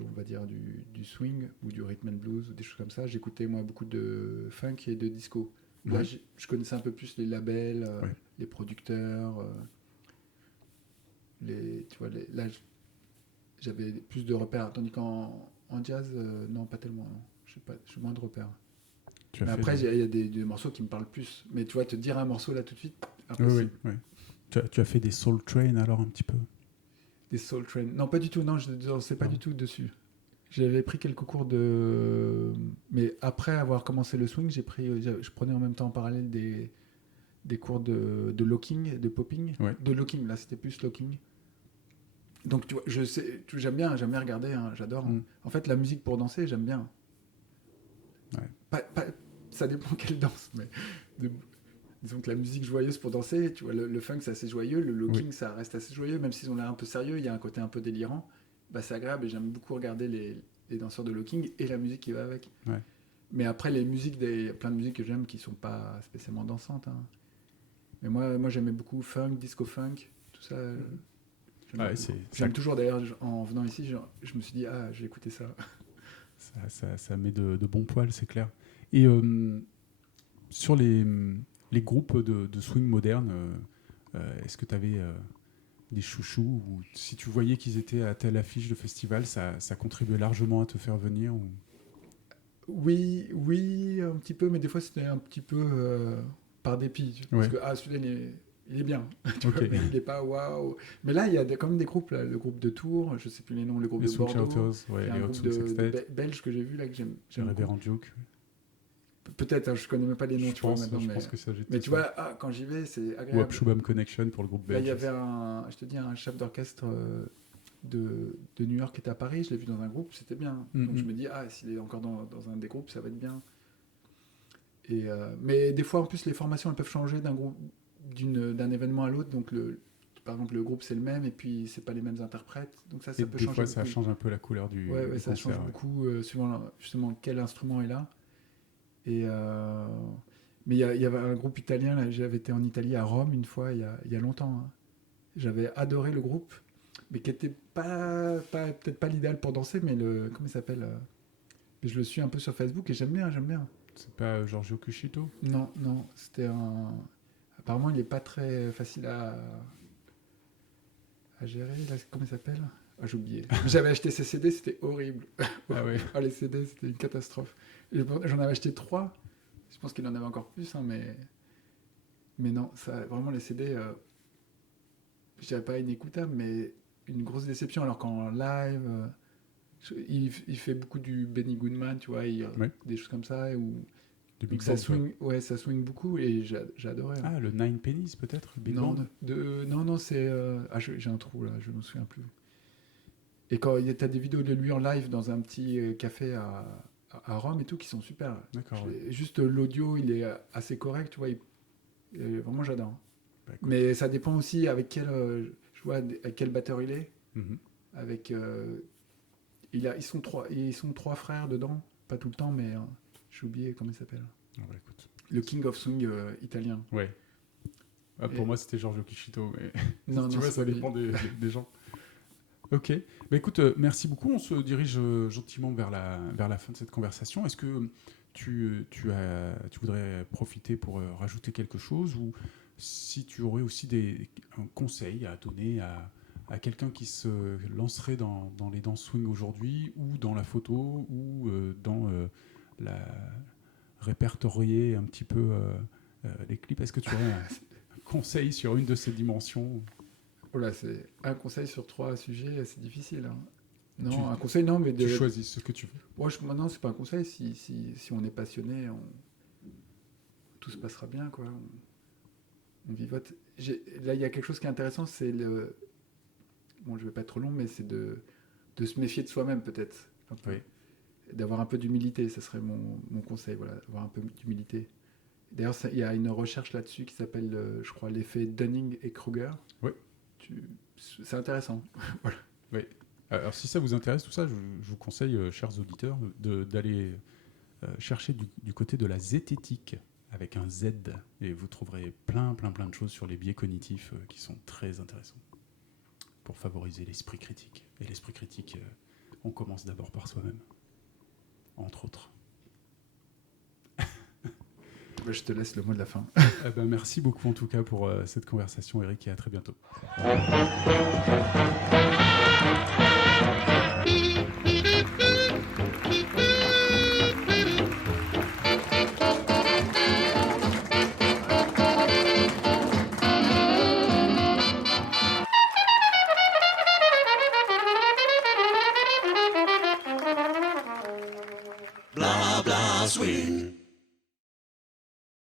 on va dire du swing ou du rhythm and blues ou des choses comme ça, j'écoutais moi beaucoup de funk et de disco. Là, Ouais. je connaissais un peu plus les labels, Ouais. les producteurs, tu vois, j'avais plus de repères. Tandis qu'en jazz, non, pas tellement. Non. J'ai moins de repères. Tu as Mais fait après, des- il y a des morceaux qui me parlent plus. Mais tu vois, te dire un morceau là tout de suite, Oui, impossible. oui, oui. Tu as fait des Soul Train alors un petit peu. Des Soul Train. Non, pas du tout. Non, je ne sais pas Non. du tout dessus. J'avais pris quelques cours de. Mais après avoir commencé le swing, je prenais en même temps en parallèle des cours de locking, de popping. Ouais. De locking, là, c'était plus locking. Donc, tu vois, j'aime bien regarder, hein, j'adore. Mm. En fait, la musique pour danser, j'aime bien. Ouais. Ça dépend quelle danse, mais disons que la musique joyeuse pour danser, tu vois, le funk c'est assez joyeux, le locking ça reste assez joyeux, même s'ils ont l'air un peu sérieux, il y a un côté un peu délirant. Bah, c'est agréable et j'aime beaucoup regarder les danseurs de locking et la musique qui va avec. Ouais. Mais après, il y a plein de musiques que j'aime qui sont pas spécialement dansantes. Hein. Mais moi j'aimais beaucoup funk, disco funk, tout ça. Ouais, J'aime toujours d'ailleurs, en venant ici, je me suis dit, ah, j'ai écouté ça. ça met de bons poils, c'est clair. Et sur les groupes de swing moderne, est-ce que tu avais des chouchous ou si tu voyais qu'ils étaient à telle affiche de festival, ça contribuait largement à te faire venir ou... Oui, un petit peu, mais des fois c'était un petit peu par dépit. Parce Ouais. que celui-là il est bien, tu Ok. vois, mais il est pas waouh. Mais là, il y a quand même des groupes, là, le groupe de Tours, je sais plus les noms, le groupe Les de Swing Bordeaux. Shouters, ouais, Il y a les un Hot groupe Swing Sextet, belges que j'ai vu là que j'aime les beaucoup. Reverend Joke. Peut-être, hein, je connais même pas les noms, Je tu vois, pense, maintenant. je pense que ça j'étais Mais tu ça. vois, quand j'y vais, c'est Ou agréable. Upshubam Connection pour le groupe Là, il belge. y avait je te dis, un chef d'orchestre de New York qui était à Paris, je l'ai vu dans un groupe, c'était bien. Donc je me dis, s'il est encore dans un des groupes, ça va être bien. Mais des fois, en plus, les formations elles peuvent changer d'un événement à l'autre. Donc, par exemple, le groupe c'est le même et puis c'est pas les mêmes interprètes. Donc ça Et peut des changer fois, ça beaucoup. change un peu la couleur Ouais, du ça change concert. Ouais. beaucoup suivant justement quel instrument est là. Et mais il y avait un groupe italien. Là, j'avais été en Italie à Rome une fois il y a longtemps. Hein. J'avais adoré le groupe, mais qui était peut-être pas l'idéal pour danser, mais comment il s'appelle je le suis un peu sur Facebook et j'aime bien, j'aime bien. C'est pas Giorgio Cuscito? Non, c'était un. Apparemment, il n'est pas très facile à gérer. Là, comment il s'appelle j'ai oublié. J'avais acheté ces CD, c'était horrible. Ah ouais. Les CD, c'était une catastrophe. J'en avais acheté 3. Je pense qu'il en avait encore plus, hein, mais non, vraiment les CD, je dirais pas inécoutable, mais une grosse déception. Alors qu'en live, il fait beaucoup du Benny Goodman, tu vois, Ouais. des choses comme ça, Du Big donc ça Band, quoi. swing, ça swing beaucoup et j'ai adoré. Hein. Ah, le Nine Pennies peut-être, le Big Non, Band. non, c'est. J'ai un trou là, je me souviens plus. Et quand t'as des vidéos de lui en live dans un petit café à Rome et tout qui sont super. D'accord. Ouais. Juste l'audio, il est assez correct, tu vois. Vraiment, j'adore. Bah, écoute. Mais ça dépend aussi avec avec quel batteur il est. Mhm. Avec. Ils sont trois frères dedans, pas tout le temps, mais j'ai oublié comment il s'appelle. Ah bah, écoute. Le King of Swing italien. Ouais. Ah, pour moi, c'était Giorgio Cuscito, mais Non, tu non, vois, c'est ça pas lui. dépend des gens. Ok. Bah, écoute, merci beaucoup. On se dirige gentiment vers la fin de cette conversation. Est-ce que tu voudrais profiter pour rajouter quelque chose ou si tu aurais aussi un conseil à donner à quelqu'un qui se lancerait dans les danses swing aujourd'hui ou dans la photo ou dans la répertorier un petit peu les clips. Est-ce que tu aurais un conseil sur une de ces dimensions? Oh là, c'est un conseil sur 3 sujets, c'est difficile. Hein. Non, un conseil, non, mais Tu choisis ce que tu veux. Maintenant, c'est pas un conseil. Si on est passionné, tout se passera bien, quoi. On vivote. Là, il y a quelque chose qui est intéressant, c'est Bon, je vais pas être trop long, mais c'est de se méfier de soi-même, peut-être. Un peu. Oui. d'avoir un peu d'humilité. Ce serait mon conseil, voilà, avoir un peu d'humilité. D'ailleurs, il y a une recherche là-dessus qui s'appelle, je crois, l'effet Dunning et Kruger. Oui. C'est intéressant. Voilà. Oui. Alors, si ça vous intéresse, tout ça, je vous conseille, chers auditeurs, d'aller chercher du côté de la zététique, avec un Z, et vous trouverez plein de choses sur les biais cognitifs qui sont très intéressants pour favoriser l'esprit critique. Et l'esprit critique, on commence d'abord par soi-même, entre autres. Je te laisse le mot de la fin. Merci beaucoup en tout cas pour cette conversation, Eric, et à très bientôt.